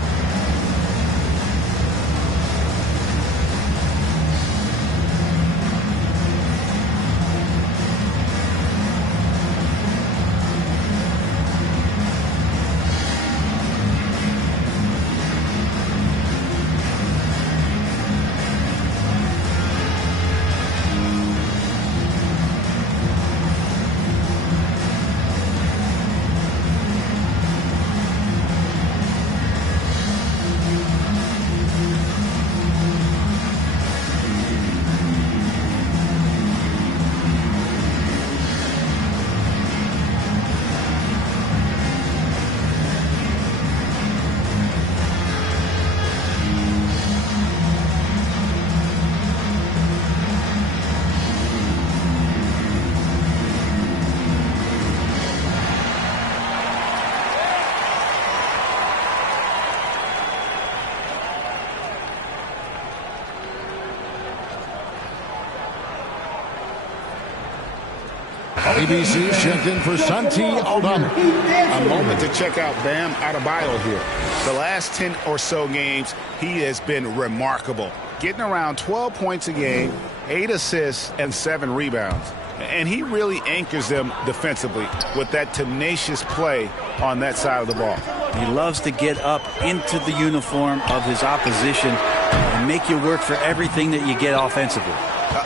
ABC's checked in for Santi Aldama. A moment to check out Bam Adebayo here. The last 10 or so games, he has been remarkable. Getting around 12 points a game, 8 assists, and 7 rebounds. And he really anchors them defensively with that tenacious play on that side of the ball. He loves to get up into the uniform of his opposition and make you work for everything that you get offensively.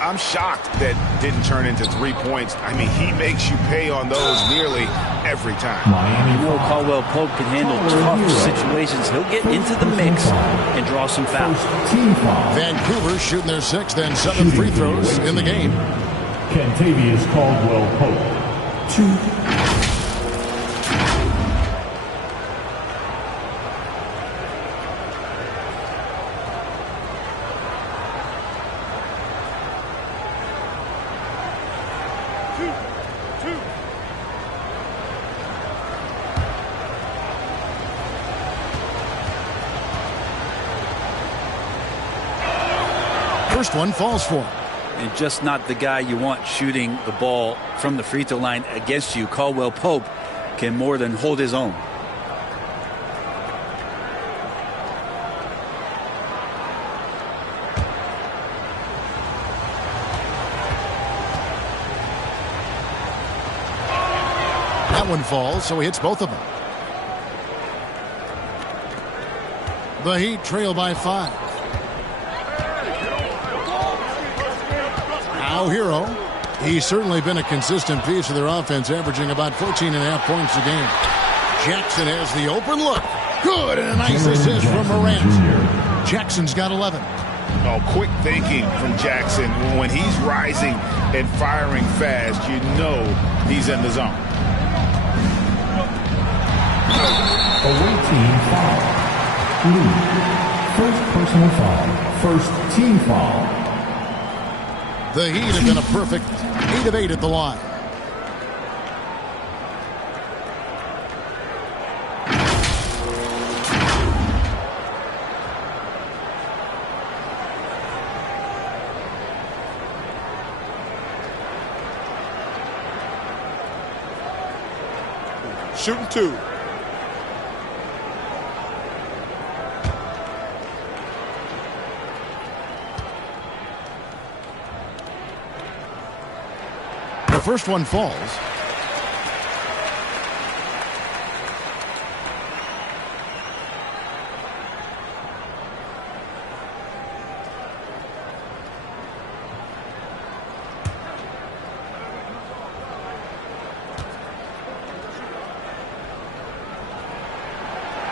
I'm shocked that didn't turn into 3 points. I mean, he makes you pay on those nearly every time. You know Caldwell Pope can handle tough situations. He'll get into the mix and draw some fouls. Vancouver shooting their 6th and 7th free throws in the game. Kentavious Caldwell Pope, 2. First one falls for him. And just not the guy you want shooting the ball from the free throw line against you. Caldwell Pope can more than hold his own. That one falls, so he hits both of them. The Heat trail by 5. Now Hero. He's certainly been a consistent piece of their offense, averaging about 14.5 points a game. Jackson has the open look. Good, and a nice assist from Morant. Jackson's got 11. Oh, quick thinking from Jackson. When he's rising and firing fast, you know he's in the zone. Away team foul. Lee. First personal foul. First team foul. The Heat have been a perfect 8 of 8 at the line. Shooting 2. The first one falls.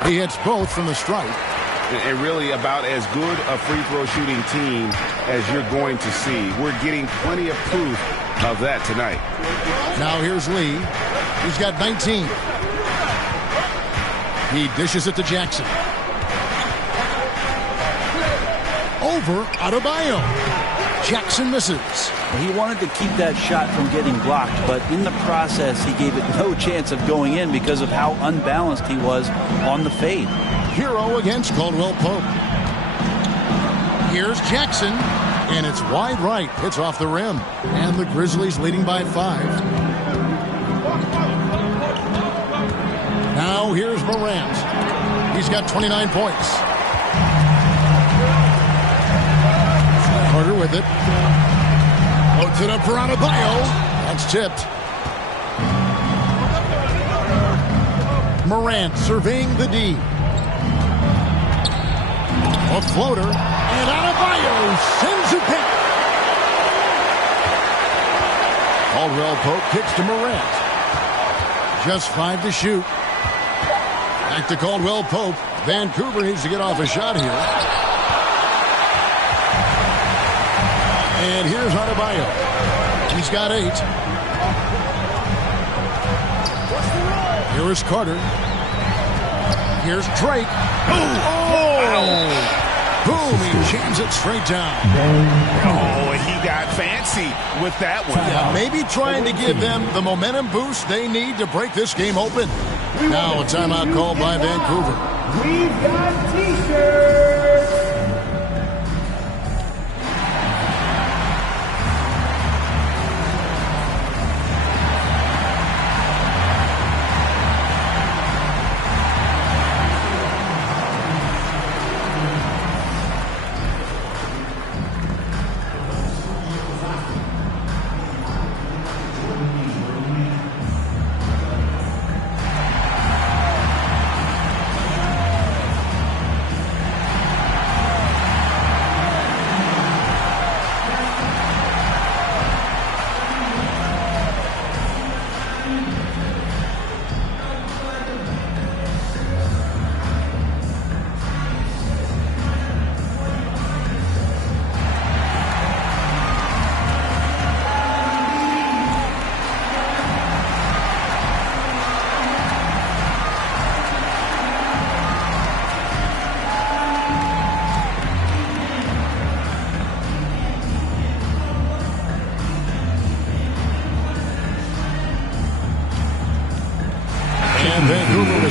He hits both from the stripe. And really about as good a free throw shooting team as you're going to see. We're getting plenty of proof of that tonight. Now here's Lee. He's got 19. He dishes it to Jackson. Over Adebayo. Jackson misses. He wanted to keep that shot from getting blocked, but in the process, he gave it no chance of going in because of how unbalanced he was on the fade. Hero against Caldwell Pope. Here's Jackson, and it's wide right. Hits off the rim, and the Grizzlies leading by 5. Now here's Morant. He's got 29 points. Carter with it. Puts it up for Adebayo. That's tipped. Morant surveying the D. A floater, and Adebayo sends it back. Caldwell Pope kicks to Morant. Just 5 to shoot. Back to Caldwell Pope. Vancouver needs to get off a shot here. And here's Adebayo. He's got 8. Here is Carter. Here's Drake. Oh! Boom, he jams it straight down. Oh, and he got fancy with that one. Yeah, maybe trying to give them the momentum boost they need to break this game open. Now a timeout called by Vancouver. We've got T-shirts.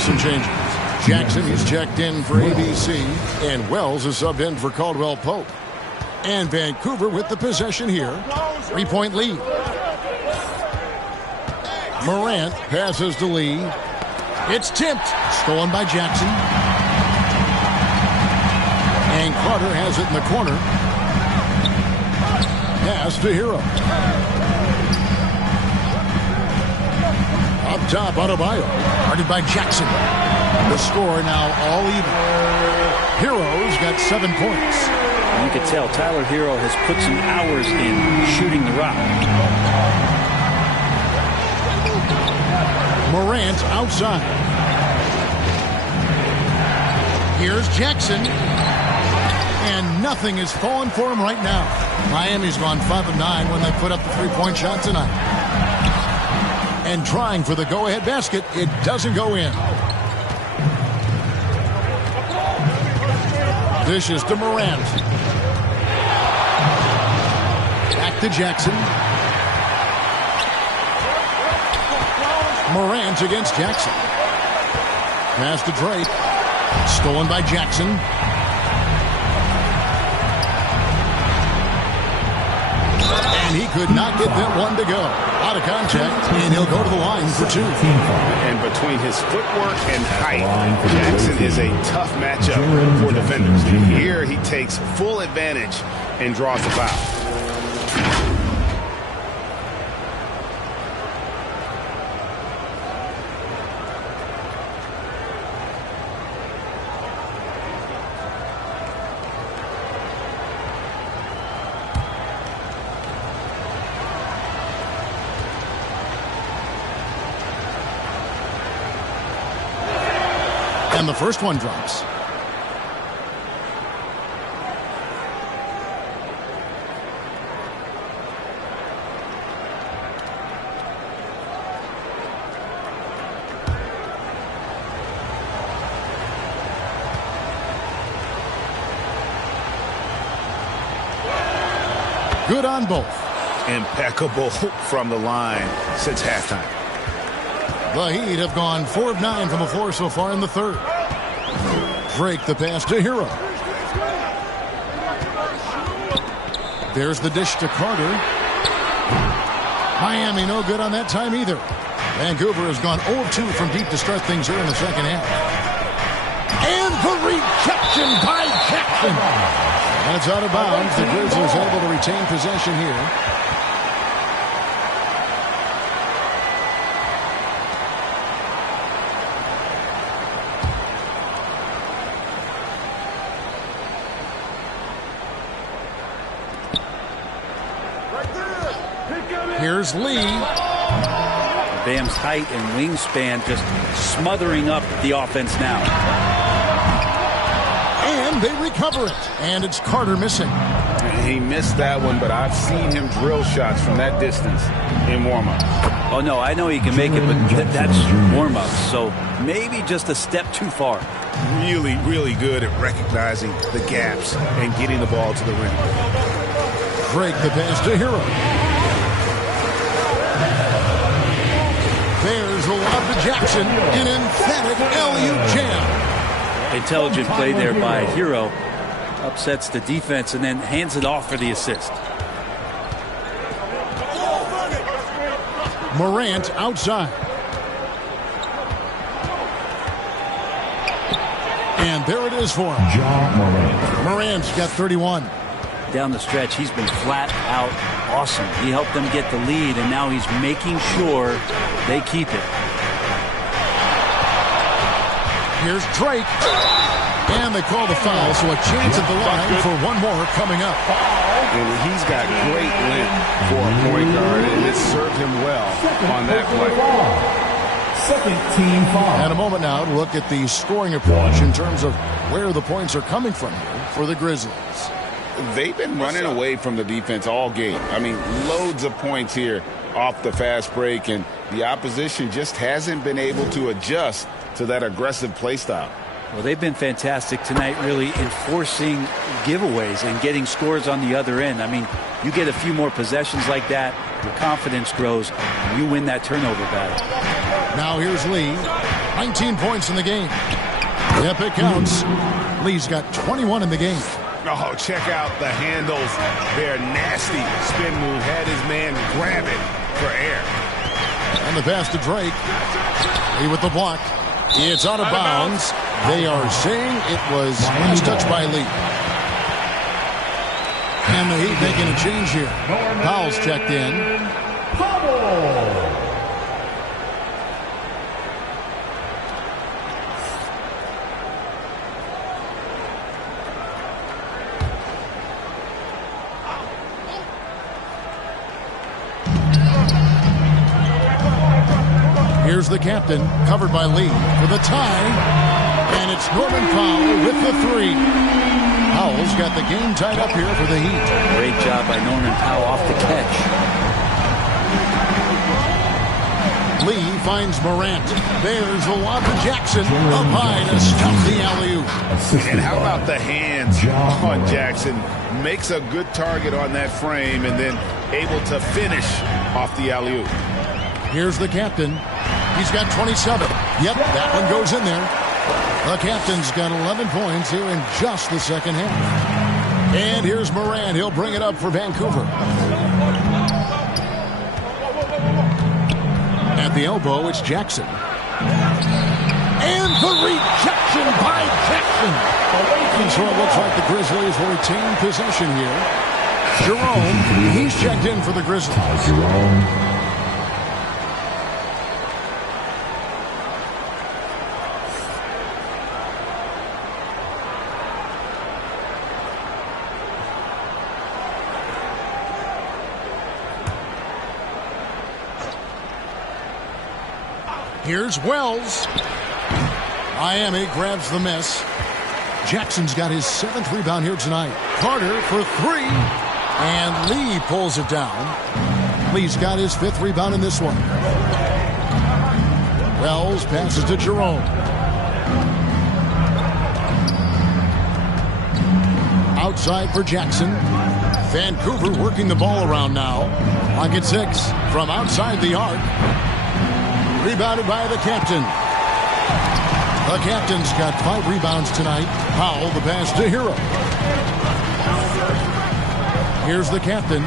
some changes. Jackson is checked in for ABC, and Wells is subbed in for Caldwell Pope. And Vancouver with the possession here. 3-point lead. Morant passes to Lee. It's tipped. Stolen by Jackson. And Carter has it in the corner. Pass to Hero. Up top, Adebayo. Guarded by Jackson. The score now all even. Hero's got 7 points. You can tell Tyler Hero has put some hours in shooting the rock. Morant outside. Here's Jackson. And nothing is falling for him right now. Miami's gone 5 of 9 when they put up the 3-point shot tonight. And trying for the go-ahead basket, it doesn't go in. Dishes to Morant. Back to Jackson. Morant against Jackson. Pass to Drake. Stolen by Jackson. And he could not get that one to go. Out of contact, and he'll go to the line for 2. And between his footwork and height, Jackson is a tough matchup for defenders. Here he takes full advantage and draws the foul. And the first one drops. Good on both. Impeccable from the line since halftime. The Heat have gone 4 of 9 from the floor so far in the third. Drake the pass to Hero. There's the dish to Carter. Miami no good on that time either. Vancouver has gone 0 of 2 from deep to start things here in the second half. And the rejection by Jackson. And it's out of bounds. The Grizzlies able to retain possession here. Here's Lee. Bam's height and wingspan just smothering up the offense now. And they recover it. And it's Carter missing. He missed that one, but I've seen him drill shots from that distance in warm-up. Oh, no, I know he can make it, but that's warm-up. So maybe just a step too far. Really, really good at recognizing the gaps and getting the ball to the rim. Drake the pass to Hero. There's a lob to Jackson. An emphatic LU jam. Intelligent play there by Hero. Upsets the defense and then hands it off for the assist. Morant outside. And there it is for him. Ja Morant. Morant's got 31. Down the stretch, he's been flat out awesome. He helped them get the lead, and now he's making sure they keep it. Here's Drake. And they call the foul, so a chance at the line for one more coming up. And he's got great length for a point guard, and it served him well on that play. Second team foul. And a moment now to look at the scoring approach in terms of where the points are coming from here for the Grizzlies. They've been running away from the defense all game. I mean, loads of points here off the fast break, and the opposition just hasn't been able to adjust to that aggressive play style. Well, they've been fantastic tonight, really enforcing giveaways and getting scores on the other end. I mean, you get a few more possessions like that, your confidence grows, and you win that turnover battle. Now here's Lee. 19 points in the game. Yep, it counts. Lee's got 21 in the game. Oh, check out the handles. They're nasty. Spin move. Had his man grab it for air. And the pass to Drake. Lee with the block. It's out of bounds. They are saying it was last touched by Lee. And the Heat making a change here. Powell's checked in. Here's the captain, covered by Lee for the tie. And it's Norman Powell with the three. Powell's got the game tied up here for the Heat. Great job by Norman Powell off the catch. Lee finds Morant. There's a lob to Jackson. Up high to stop the alley-oop. And how about the hands on Jackson? Makes a good target on that frame and then able to finish off the alley-oop. Here's the captain. He's got 27. Yep, that one goes in there. The captain's got 11 points here in just the second half. And here's Morant. He'll bring it up for Vancouver. At the elbow, it's Jackson. And the rejection by Jackson. And so it looks like the Grizzlies will retain possession here. Jerome, he's checked in for the Grizzlies. Jerome. Here's Wells. Miami grabs the miss. Jackson's got his 7th rebound here tonight. Carter for 3. And Lee pulls it down. Lee's got his 5th rebound in this one. Wells passes to Jerome. Outside for Jackson. Vancouver working the ball around now. Pocket 6 from outside the arc. Rebounded by the captain. The captain's got 5 rebounds tonight. Powell the pass to Hero. Here's the captain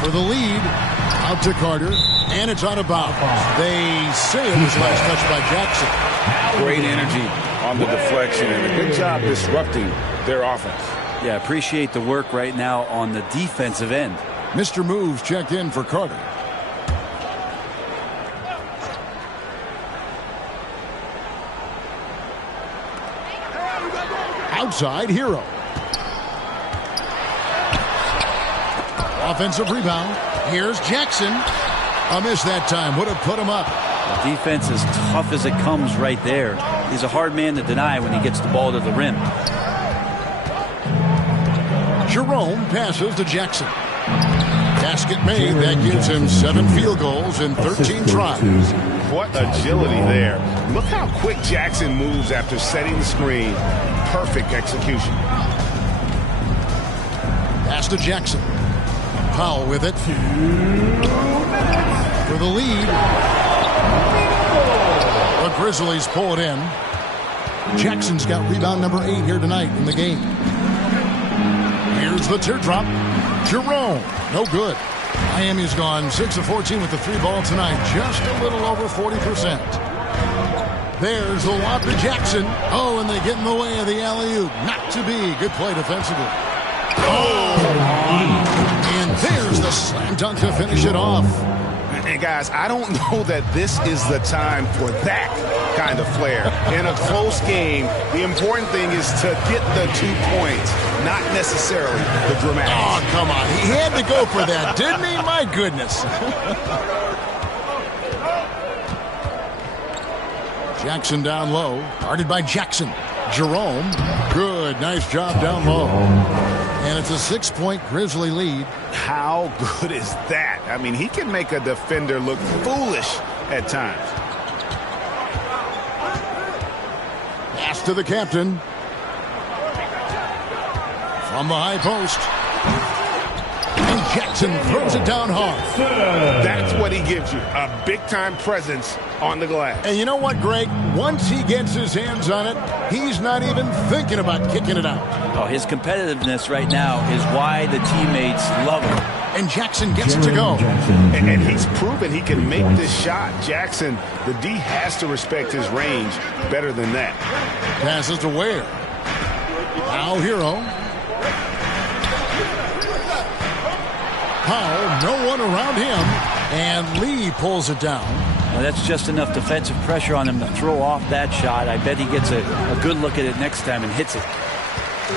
for the lead. Out to Carter. And it's out of bounds. They say it was last touched by Jackson. Great energy on the deflection and a good job disrupting their offense. Yeah, appreciate the work right now on the defensive end. Mr. Moves checked in for Carter. Outside, Hero. Offensive rebound. Here's Jackson. A miss that time. Would have put him up. The defense is tough as it comes right there. He's a hard man to deny when he gets the ball to the rim. Jerome passes to Jackson. Basket made. That gives him 7 field goals in 13 tries. What agility there. Look how quick Jackson moves after setting the screen. Perfect execution. Pass to Jackson. Powell with it. For the lead. The Grizzlies pull it in. Jackson's got rebound number 8 here tonight in the game. Here's the teardrop. Jerome. No good. Miami's gone 6 of 14 with the 3-ball tonight. Just a little over 40%. There's the lob to Jackson. Oh, and they get in the way of the alley-oop. Not to be. Good play defensively. Oh! And there's the slam dunk to finish it off. And guys, I don't know that this is the time for that kind of flair. In a close game, the important thing is to get the 2 points, not necessarily the dramatic. Oh, come on. He had to go for that, didn't he? My goodness. Jackson down low. Guarded by Jackson. Jerome. Good. Nice job down low. And it's a 6-point Grizzly lead. How good is that? I mean, he can make a defender look foolish at times. Pass to the captain. From the high post. And Jackson throws it down hard. That's what he gives you, a big-time presence on the glass. And you know what, Greg? Once he gets his hands on it, he's not even thinking about kicking it out. Oh, his competitiveness right now is why the teammates love him. And Jackson gets it to go. And he's proven he can make this shot. Jackson, the D has to respect his range better than that. Passes to Ware. Now Hero. Powell, no one around him. And Lee pulls it down. Well, that's just enough defensive pressure on him to throw off that shot. I bet he gets a good look at it next time and hits it.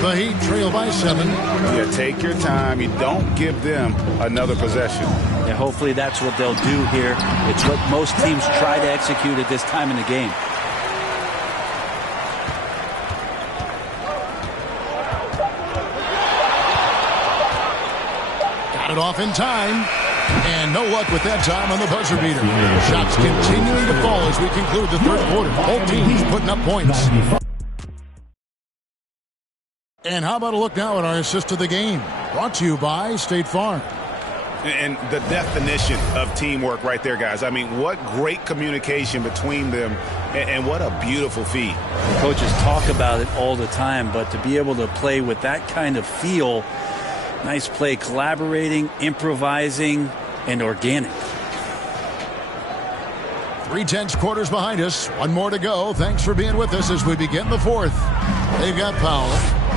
The Heat trail by 7. Yeah, take your time. You don't give them another possession. Yeah, hopefully that's what they'll do here. It's what most teams try to execute at this time in the game. Got it off in time. And no luck with that time on the buzzer beater. Shots continuing to fall as we conclude the third quarter. Both teams putting up points. And how about a look now at our assist of the game? Brought to you by State Farm. And the definition of teamwork right there, guys. I mean, what great communication between them, and what a beautiful feed. Coaches talk about it all the time, but to be able to play with that kind of feel, nice play, collaborating, improvising, and organic. 3/10 quarters behind us. One more to go. Thanks for being with us as we begin the fourth. They've got Powell.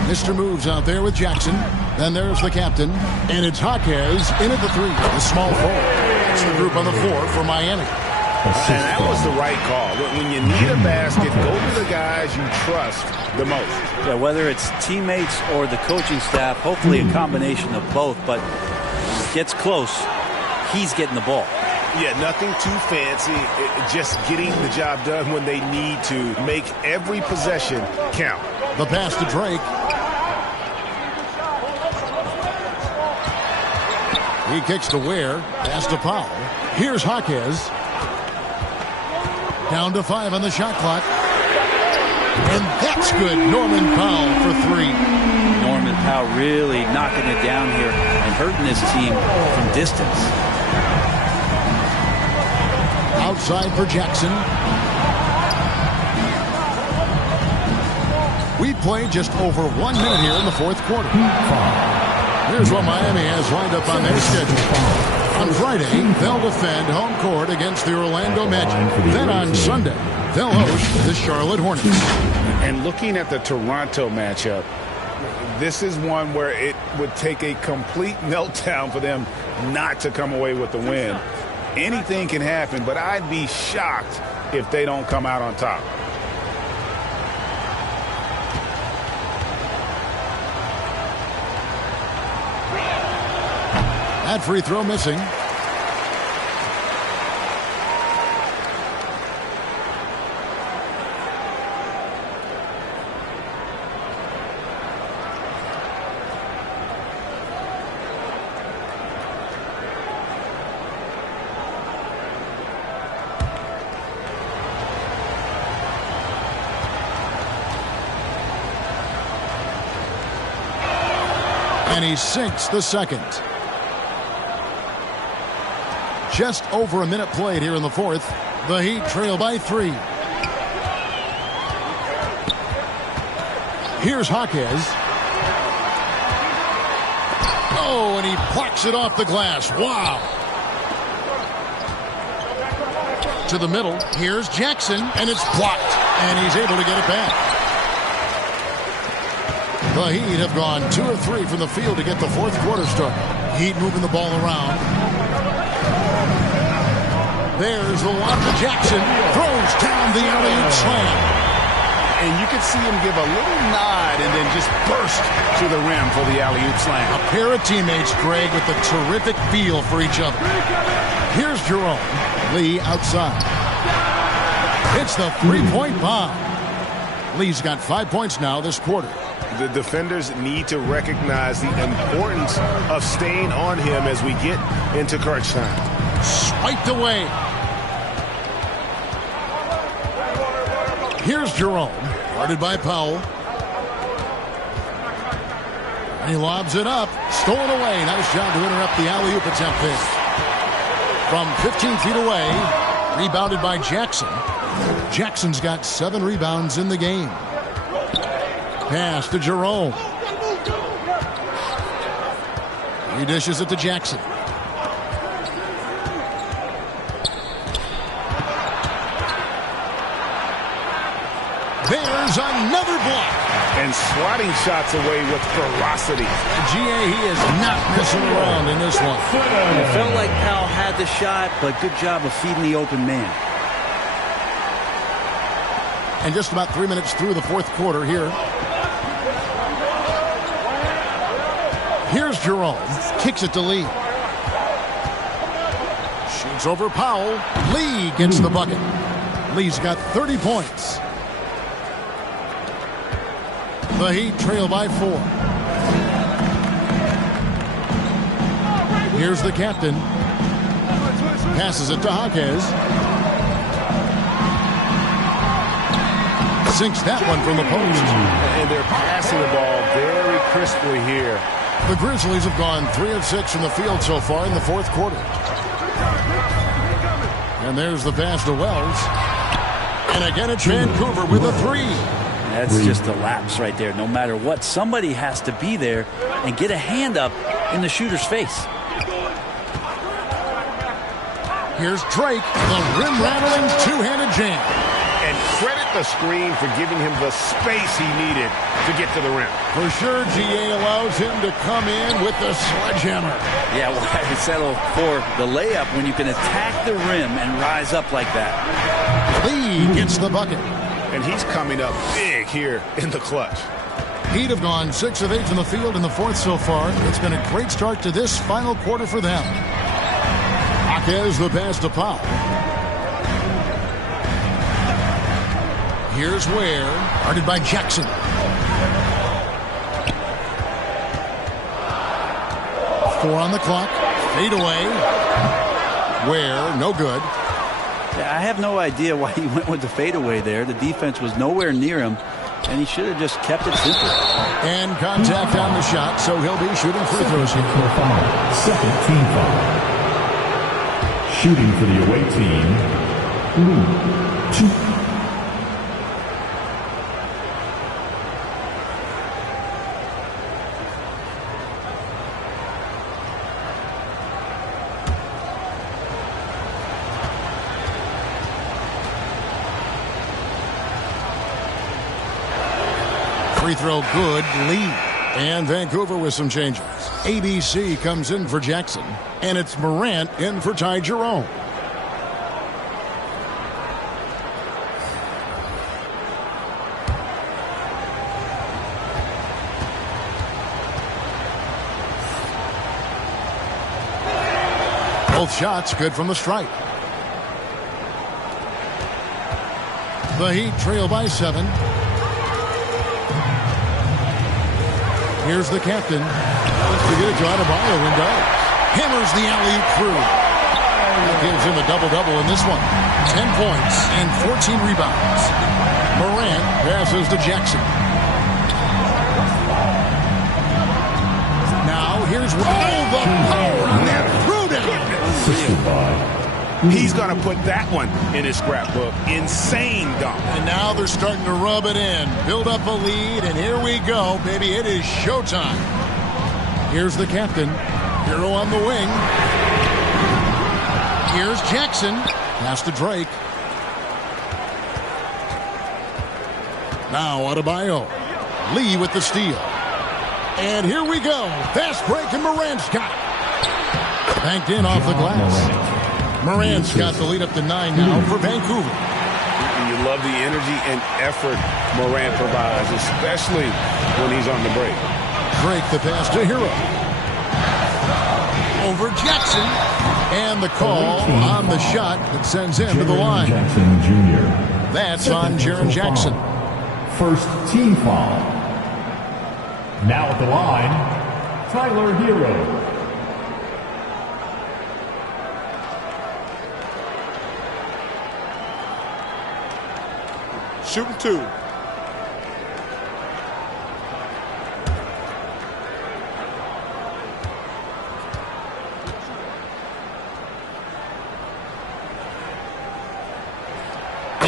Mr. Moves out there with Jackson. Then there's the captain. And it's Jaquez in at the 3. The small forward. That's the group on the 4 for Miami. And that was the right call. When you need a basket, go to the guys you trust the most. Yeah, whether it's teammates or the coaching staff, hopefully a combination of both. But when it gets close, he's getting the ball. Yeah, nothing too fancy. Just getting the job done when they need to. Make every possession count. The pass to Drake. He kicks to Ware. Pass to Powell. Here's Jaquez. Down to 5 on the shot clock. And that's good. Norman Powell for 3. Norman Powell really knocking it down here and hurting his team from distance. Outside for Jackson. We played just over 1 minute here in the fourth quarter. Here's what Miami has lined up on their schedule. On Friday, they'll defend home court against the Orlando Magic. Then on Sunday, they'll host the Charlotte Hornets. And looking at the Toronto matchup, this is one where it would take a complete meltdown for them not to come away with the win. Anything can happen, but I'd be shocked if they don't come out on top. That free throw missing. And he sinks the second. Just over a minute played here in the fourth. The Heat trail by 3. Here's Jaquez. Oh, and he plucks it off the glass. Wow. To the middle. Here's Jackson, and it's blocked. And he's able to get it back. The Heat have gone 2 of 3 from the field to get the fourth quarter started. Heat moving the ball around. There's the lob to Jackson. Throws down the alley-oop slam. And you can see him give a little nod and then just burst to the rim for the alley-oop slam. A pair of teammates, Greg, with a terrific feel for each other. Here's Jerome. Lee outside. It's the three-point bomb. Lee's got 5 points now this quarter. The defenders need to recognize the importance of staying on him as we get into crunch time. Swiped away. Here's Jerome, guarded by Powell. He lobs it up. Stolen away. Nice job to interrupt the alley-oop attempt there. From 15 feet away. Rebounded by Jackson. Jackson's got 7 rebounds in the game. Pass to Jerome. He dishes it to Jackson. There's another block. And swatting shots away with ferocity. GA, he is not messing around in this one. It felt like Powell had the shot, but good job of feeding the open man. And just about 3 minutes through the fourth quarter here. Here's Jerome. Kicks it to Lee. Shoots over Powell. Lee gets the bucket. Lee's got 30 points. The Heat trail by 4. Here's the captain. Passes it to Jaquez. Sinks that one from the post. And they're passing the ball very crisply here. The Grizzlies have gone 3 of 6 from the field so far in the fourth quarter. And there's the pass to Wells. And again it's Vancouver with a 3. That's just a lapse right there. No matter what, somebody has to be there and get a hand up in the shooter's face. Here's Drake, the rim-rattling two-handed jam. And credit the screen for giving him the space he needed to get to the rim. For sure, GA allows him to come in with the sledgehammer. Yeah, well, I settle for the layup when you can attack the rim and rise up like that. Lee gets the bucket. And he's coming up big here in the clutch. Heat have gone 6 of 8 from the field in the fourth so far. It's been a great start to this final quarter for them. Jaquez the pass to Powell. Here's Ware, guarded by Jackson. Four on the clock. Fade away. Ware, no good. I have no idea why he went with the fadeaway there. The defense was nowhere near him, and he should have just kept it simple. And contact on the shot, so he'll be shooting free throws here. Second team foul. Shooting for the away team, Lee. 2. Free throw good, Lee. And Vancouver with some changes. ABC comes in for Jackson. And it's Morant in for Ty Jerome. Both shots good from the stripe. The Heat trail by 7. Here's the captain. To get it to Adebayo and does. Hammers the alley-oop through. That gives him a double-double in this one. 10 points and 14 rebounds. Morant passes to Jackson. Now here's the power on that throwdown. He's going to put that one in his scrapbook. Insane dunk. And now they're starting to rub it in. Build up a lead, and here we go, baby. It is showtime. Here's the captain. Hero on the wing. Here's Jackson. Pass to Drake. Now Adebayo. Lee with the steal. And here we go. Fast break, and Morant's got it. Banked in off the glass. Morant's got the lead up to 9 now for Vancouver. You love the energy and effort Morant provides, especially when he's on the break. Drake the pass to Hero. Over Jackson. And the call on the shot that sends him to the line. Jackson Jr. That's on Jaren Jackson. First team foul. Now at the line, Tyler Hero. Shooting 2.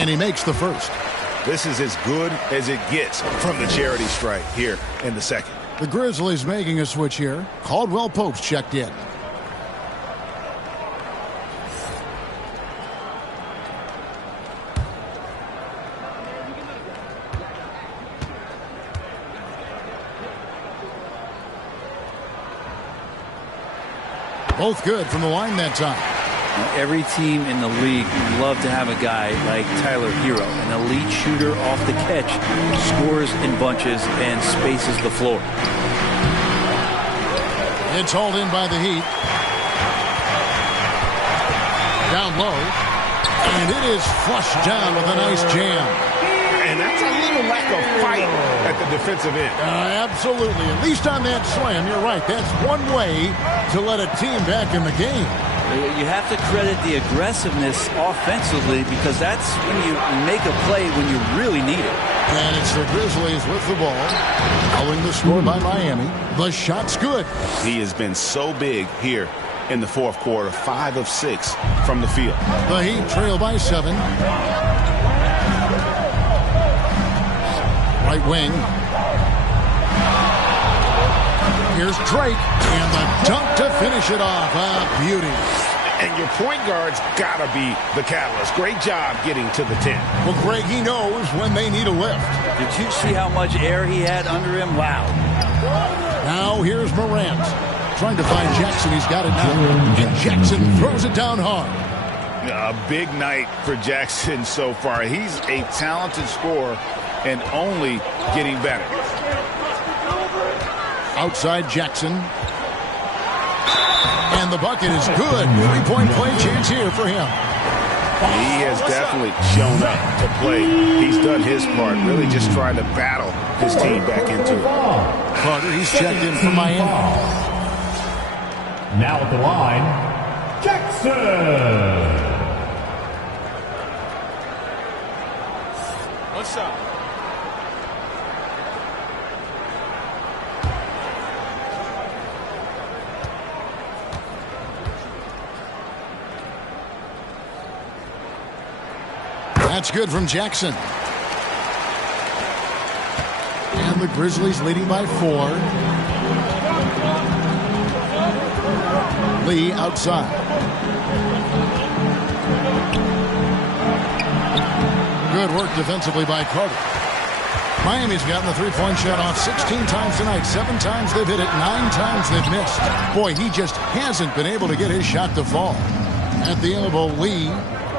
And he makes the first. This is as good as it gets from the charity stripe here in the second. The Grizzlies making a switch here. Caldwell Pope's checked in. Both good from the line that time. Every team in the league would love to have a guy like Tyler Hero, an elite shooter off the catch, scores in bunches and spaces the floor. It's hauled in by the Heat. Down low. And it is flushed down with a nice jam. And that's a little lack of fight at the defensive end. Absolutely. At least on that slam, you're right. That's one way to let a team back in the game. You have to credit the aggressiveness offensively because that's when you make a play when you really need it. And it's the Grizzlies with the ball. Following the score by Miami. The shot's good. He has been so big here in the fourth quarter. 5 of 6 from the field. The Heat trail by 7. Right wing. Here's Drake. And the dunk to finish it off. A beauty. And your point guard's got to be the catalyst. Great job getting to the 10. Well, Greg, he knows when they need a lift. Did you see how much air he had under him? Wow. Now here's Morant. Trying to find Jackson. He's got it now. And Jackson throws it down hard. A big night for Jackson so far. He's a talented scorer and only getting better. Outside Jackson. And the bucket is good. 3-point play chance here for him. He has definitely shown up to play. He's done his part, really just trying to battle his team back into it. Carter, he's checked in from Miami. Now at the line, Jackson. What's up? That's good from Jackson. And the Grizzlies leading by 4. Lee outside. Good work defensively by Carter. Miami's gotten the three-point shot off 16 times tonight. 7 times they've hit it, 9 times they've missed. Boy, he just hasn't been able to get his shot to fall. At the elbow, Lee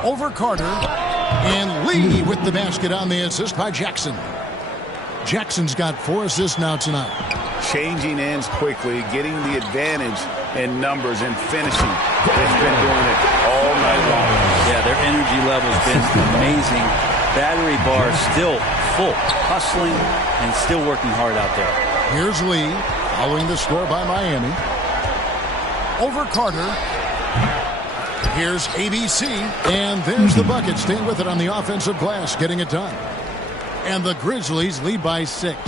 over Carter. And Lee with the basket on the assist by Jackson. Jackson's got 4 assists now tonight. Changing ends quickly, getting the advantage in numbers and finishing. They've been doing it all night long. Yeah, their energy level's been amazing. Battery bar still full, hustling and still working hard out there. Here's Lee, following the score by Miami. Over Carter. Here's ABC, and there's the bucket. Staying with it on the offensive glass, getting it done. And the Grizzlies lead by 6.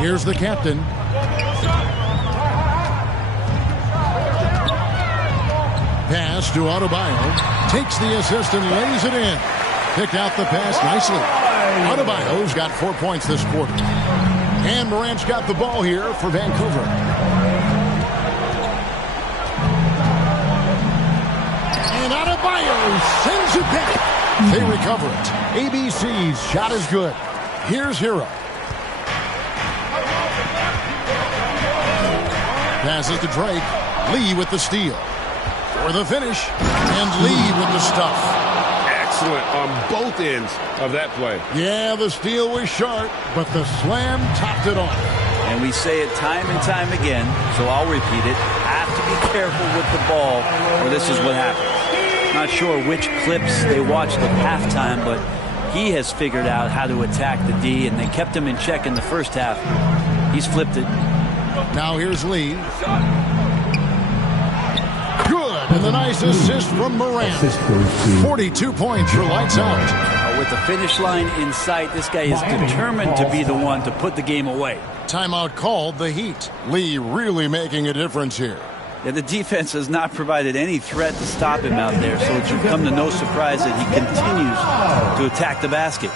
Here's the captain. Pass to Adebayo. Takes the assist and lays it in. Picked out the pass nicely. Adebayo's got 4 points this quarter. And Morant's got the ball here for Vancouver. Adebayo sends it back. They recover it. ABC's shot is good. Here's Hero. Passes to Drake. Lee with the steal. For the finish. And Lee with the stuff. Excellent on both ends of that play. Yeah, the steal was sharp, but the slam topped it off. And we say it time and time again, so I'll repeat it. Have to be careful with the ball, or this is what happens. Not sure which clips they watched at halftime, but he has figured out how to attack the D, and they kept him in check in the first half. He's flipped it. Now here's Lee. Good, and the nice assist from Morant. 42 points for lights out. With the finish line in sight, this guy is determined to be the one to put the game away. Timeout called, the Heat. Lee really making a difference here. Yeah, the defense has not provided any threat to stop him out there, so it should come to no surprise that he continues to attack the basket.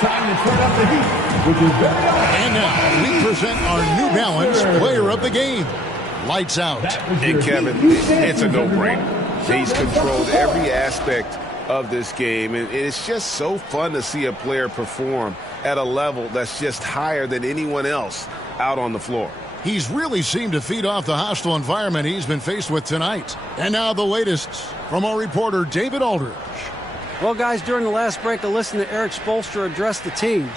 Time to turn up the heat, which is very awesome. And now we present our New Balance Player of the Game. Lights out. And Kevin, it's a no-brainer. He's controlled every aspect of this game, and it's just so fun to see a player perform at a level that's just higher than anyone else out on the floor. He's really seemed to feed off the hostile environment he's been faced with tonight. And now the latest from our reporter, David Aldridge. Well, guys, during the last break, I listened to Eric Spoelstra address the team.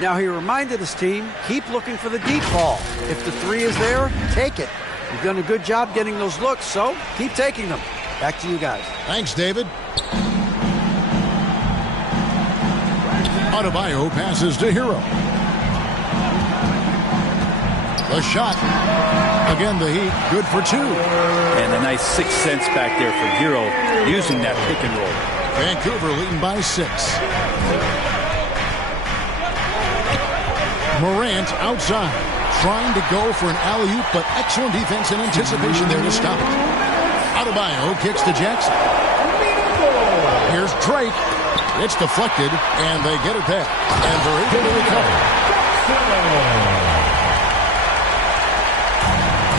Now, he reminded his team, keep looking for the deep ball. If the three is there, take it. You've done a good job getting those looks, so keep taking them. Back to you guys. Thanks, David. Adebayo passes to Hero. The shot. Again, the Heat, good for two. And a nice 6 cents back there for Hero using that pick and roll. Vancouver leading by 6. Morant outside, trying to go for an alley-oop, but excellent defense and anticipation there to stop it. Adebayo kicks to Jackson. Here's Drake. It's deflected, and they get it back. And they're able to recover.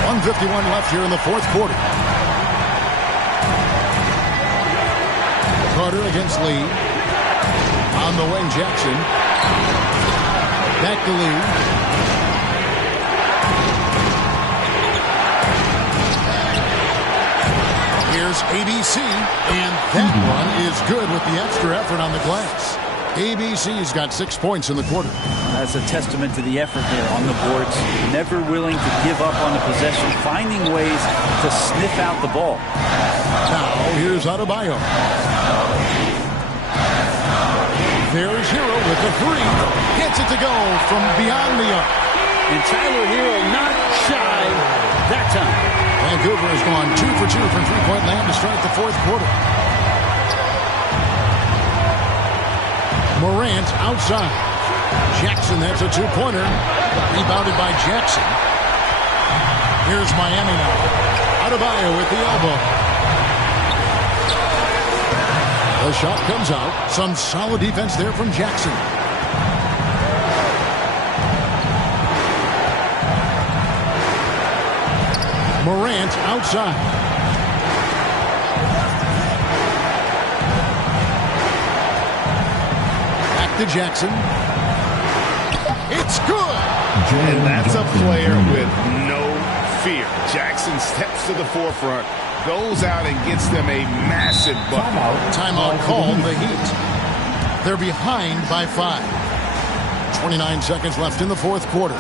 1:51 left here in the fourth quarter. Carter against Lee. On the wing, Jackson. Back to Lee. Here's ABC, and that one is good with the extra effort on the glass. ABC's got 6 points in the quarter. That's a testament to the effort there on the boards. Never willing to give up on a possession, finding ways to sniff out the ball. Now, here's Adebayo. There's Hero with the three. Gets it to go from beyond the arc. And Tyler Hero not shy that time. Vancouver has gone 2 for 2 from three-point land to start the fourth quarter. Morant outside. Jackson, that's a two-pointer. Rebounded by Jackson. Here's Miami now. Adebayo with the elbow. The shot comes out. Some solid defense there from Jackson. Morant outside. Back to Jackson. It's good. And that's a player with no fear. Jackson steps to the forefront, goes out and gets them a massive bucket. Timeout called the Heat. They're behind by 5. 29 seconds left in the fourth quarter.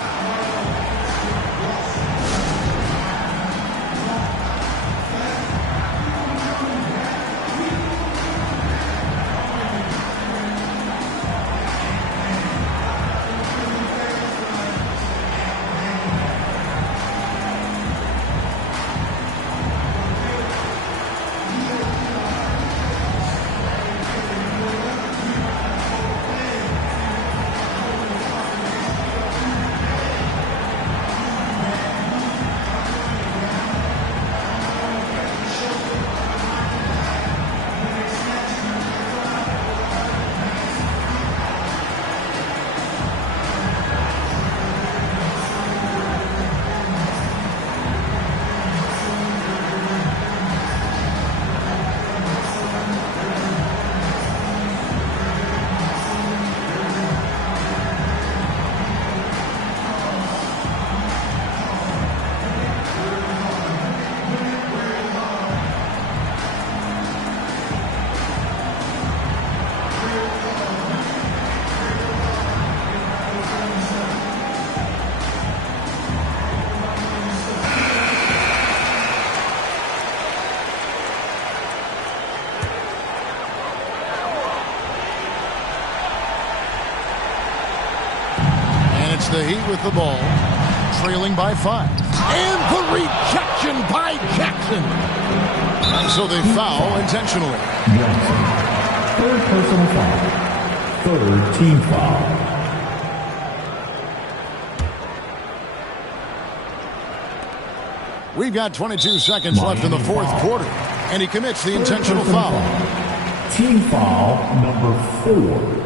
the Heat with the ball, trailing by 5. And the rejection by Jackson. And so they foul intentionally. Jackson. Third personal foul. Third team foul. We've got 22 seconds left in the fourth quarter, and he commits the intentional foul. Team foul number 4.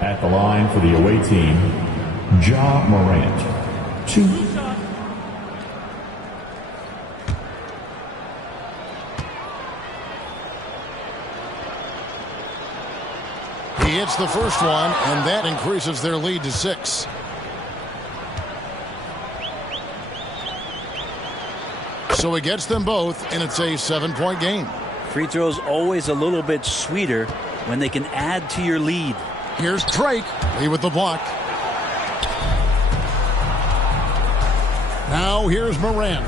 At the line for the away team, Ja Morant. 2. He hits the first one, and that increases their lead to 6. So he gets them both, and it's a 7-point game. Free throws always a little bit sweeter when they can add to your lead. Here's Drake. He with the block. Now here's Morant.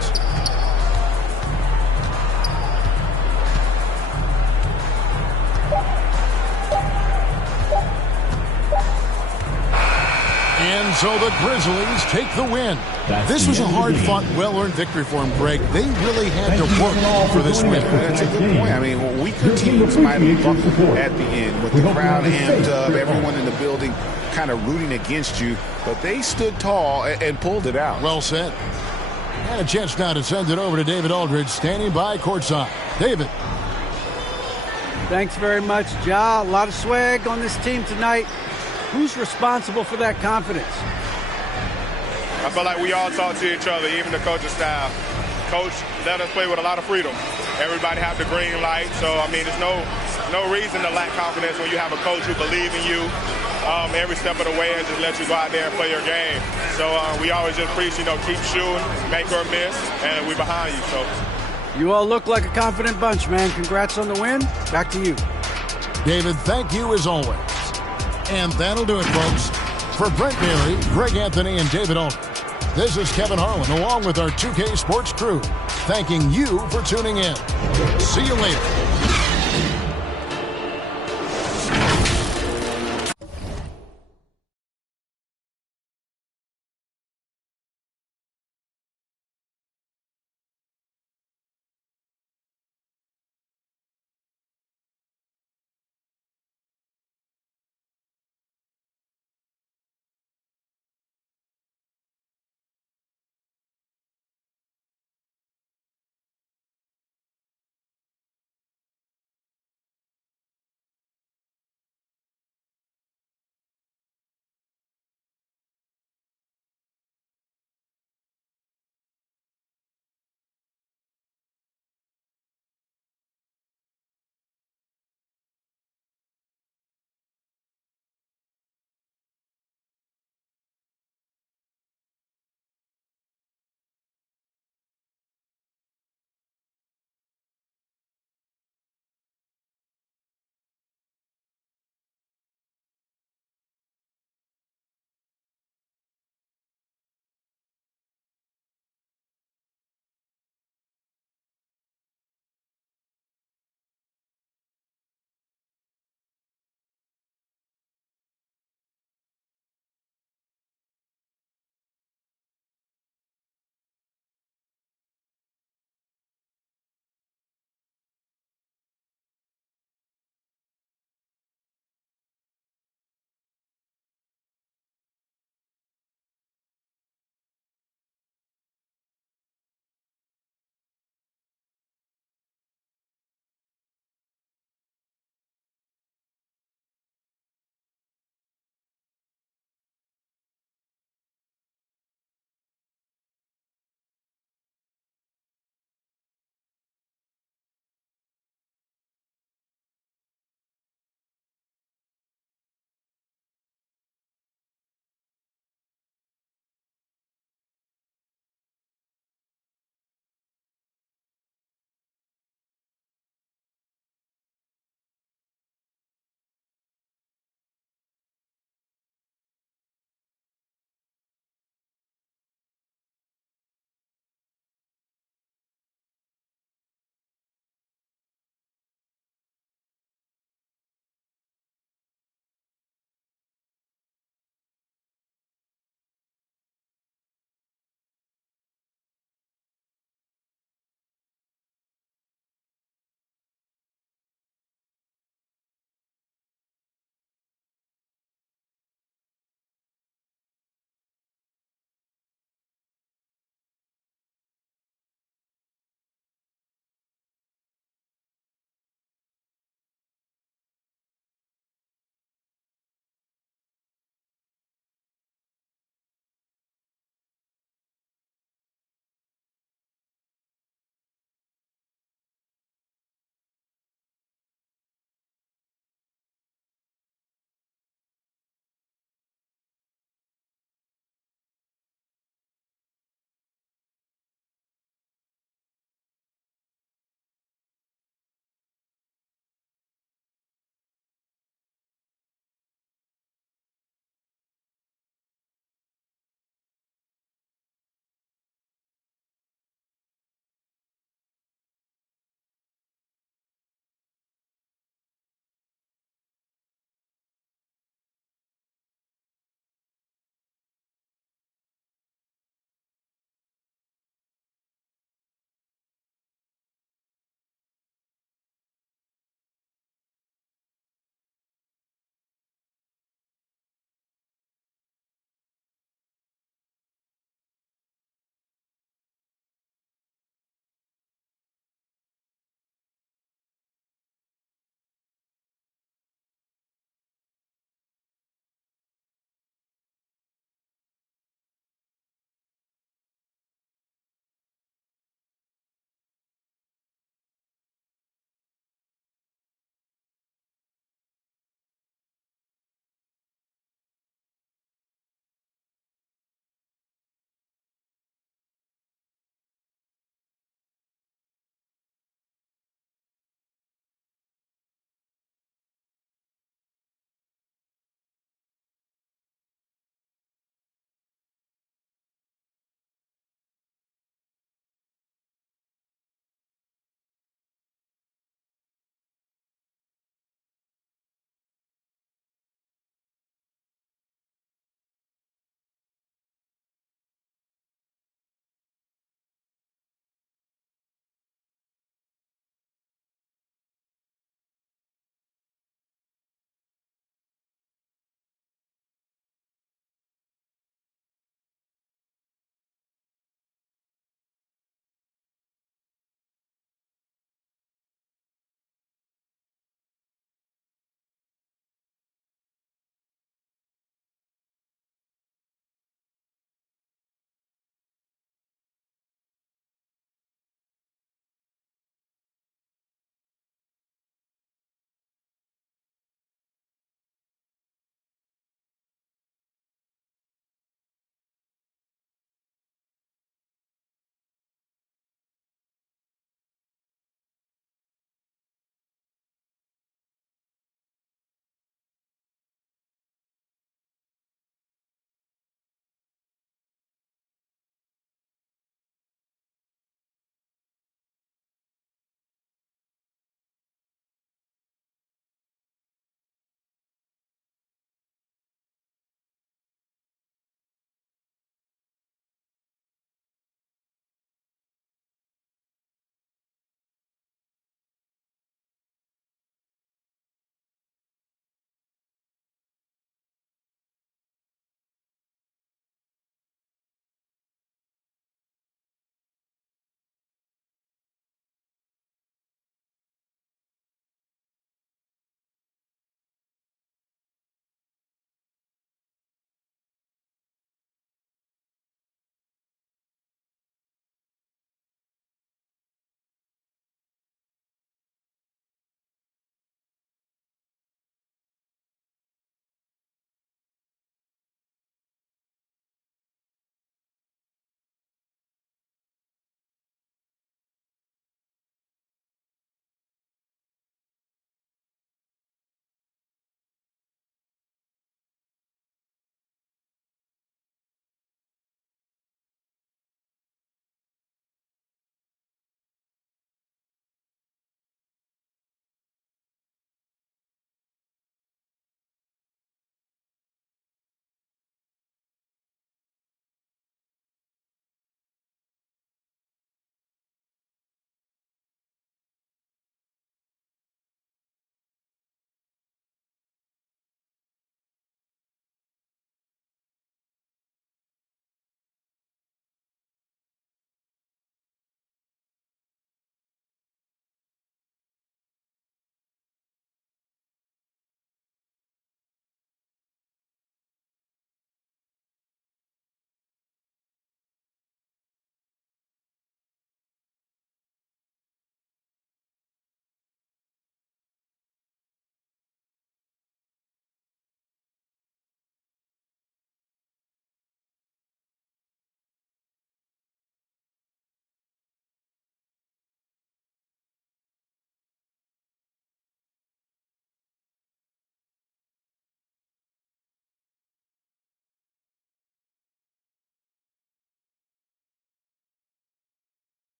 And so the Grizzlies take the win. This was a hard-fought, well-earned victory for them, Greg. They really had to work for this win. That's a good point. I mean, weaker teams might have buckled at the end with the crowd amped up, everyone in the building kind of rooting against you, but they stood tall and pulled it out. Well said. And a chance now to send it over to David Aldridge, standing by courtside. David. Thanks very much, Ja. A lot of swag on this team tonight. Who's responsible for that confidence? I feel like we all talk to each other, even the coaching staff. Coach let us play with a lot of freedom. Everybody have the green light, so I mean, there's no reason to lack confidence when you have a coach who believes in you every step of the way and just let you go out there and play your game. So we always just preach, keep shooting, make or miss, and we're behind you. So you all look like a confident bunch, man. Congrats on the win. Back to you. David, thank you as always. And that'll do it, folks. For Brent Barry, Greg Anthony, and David Aldridge, this is Kevin Harlan, along with our 2K Sports crew, thanking you for tuning in. See you later.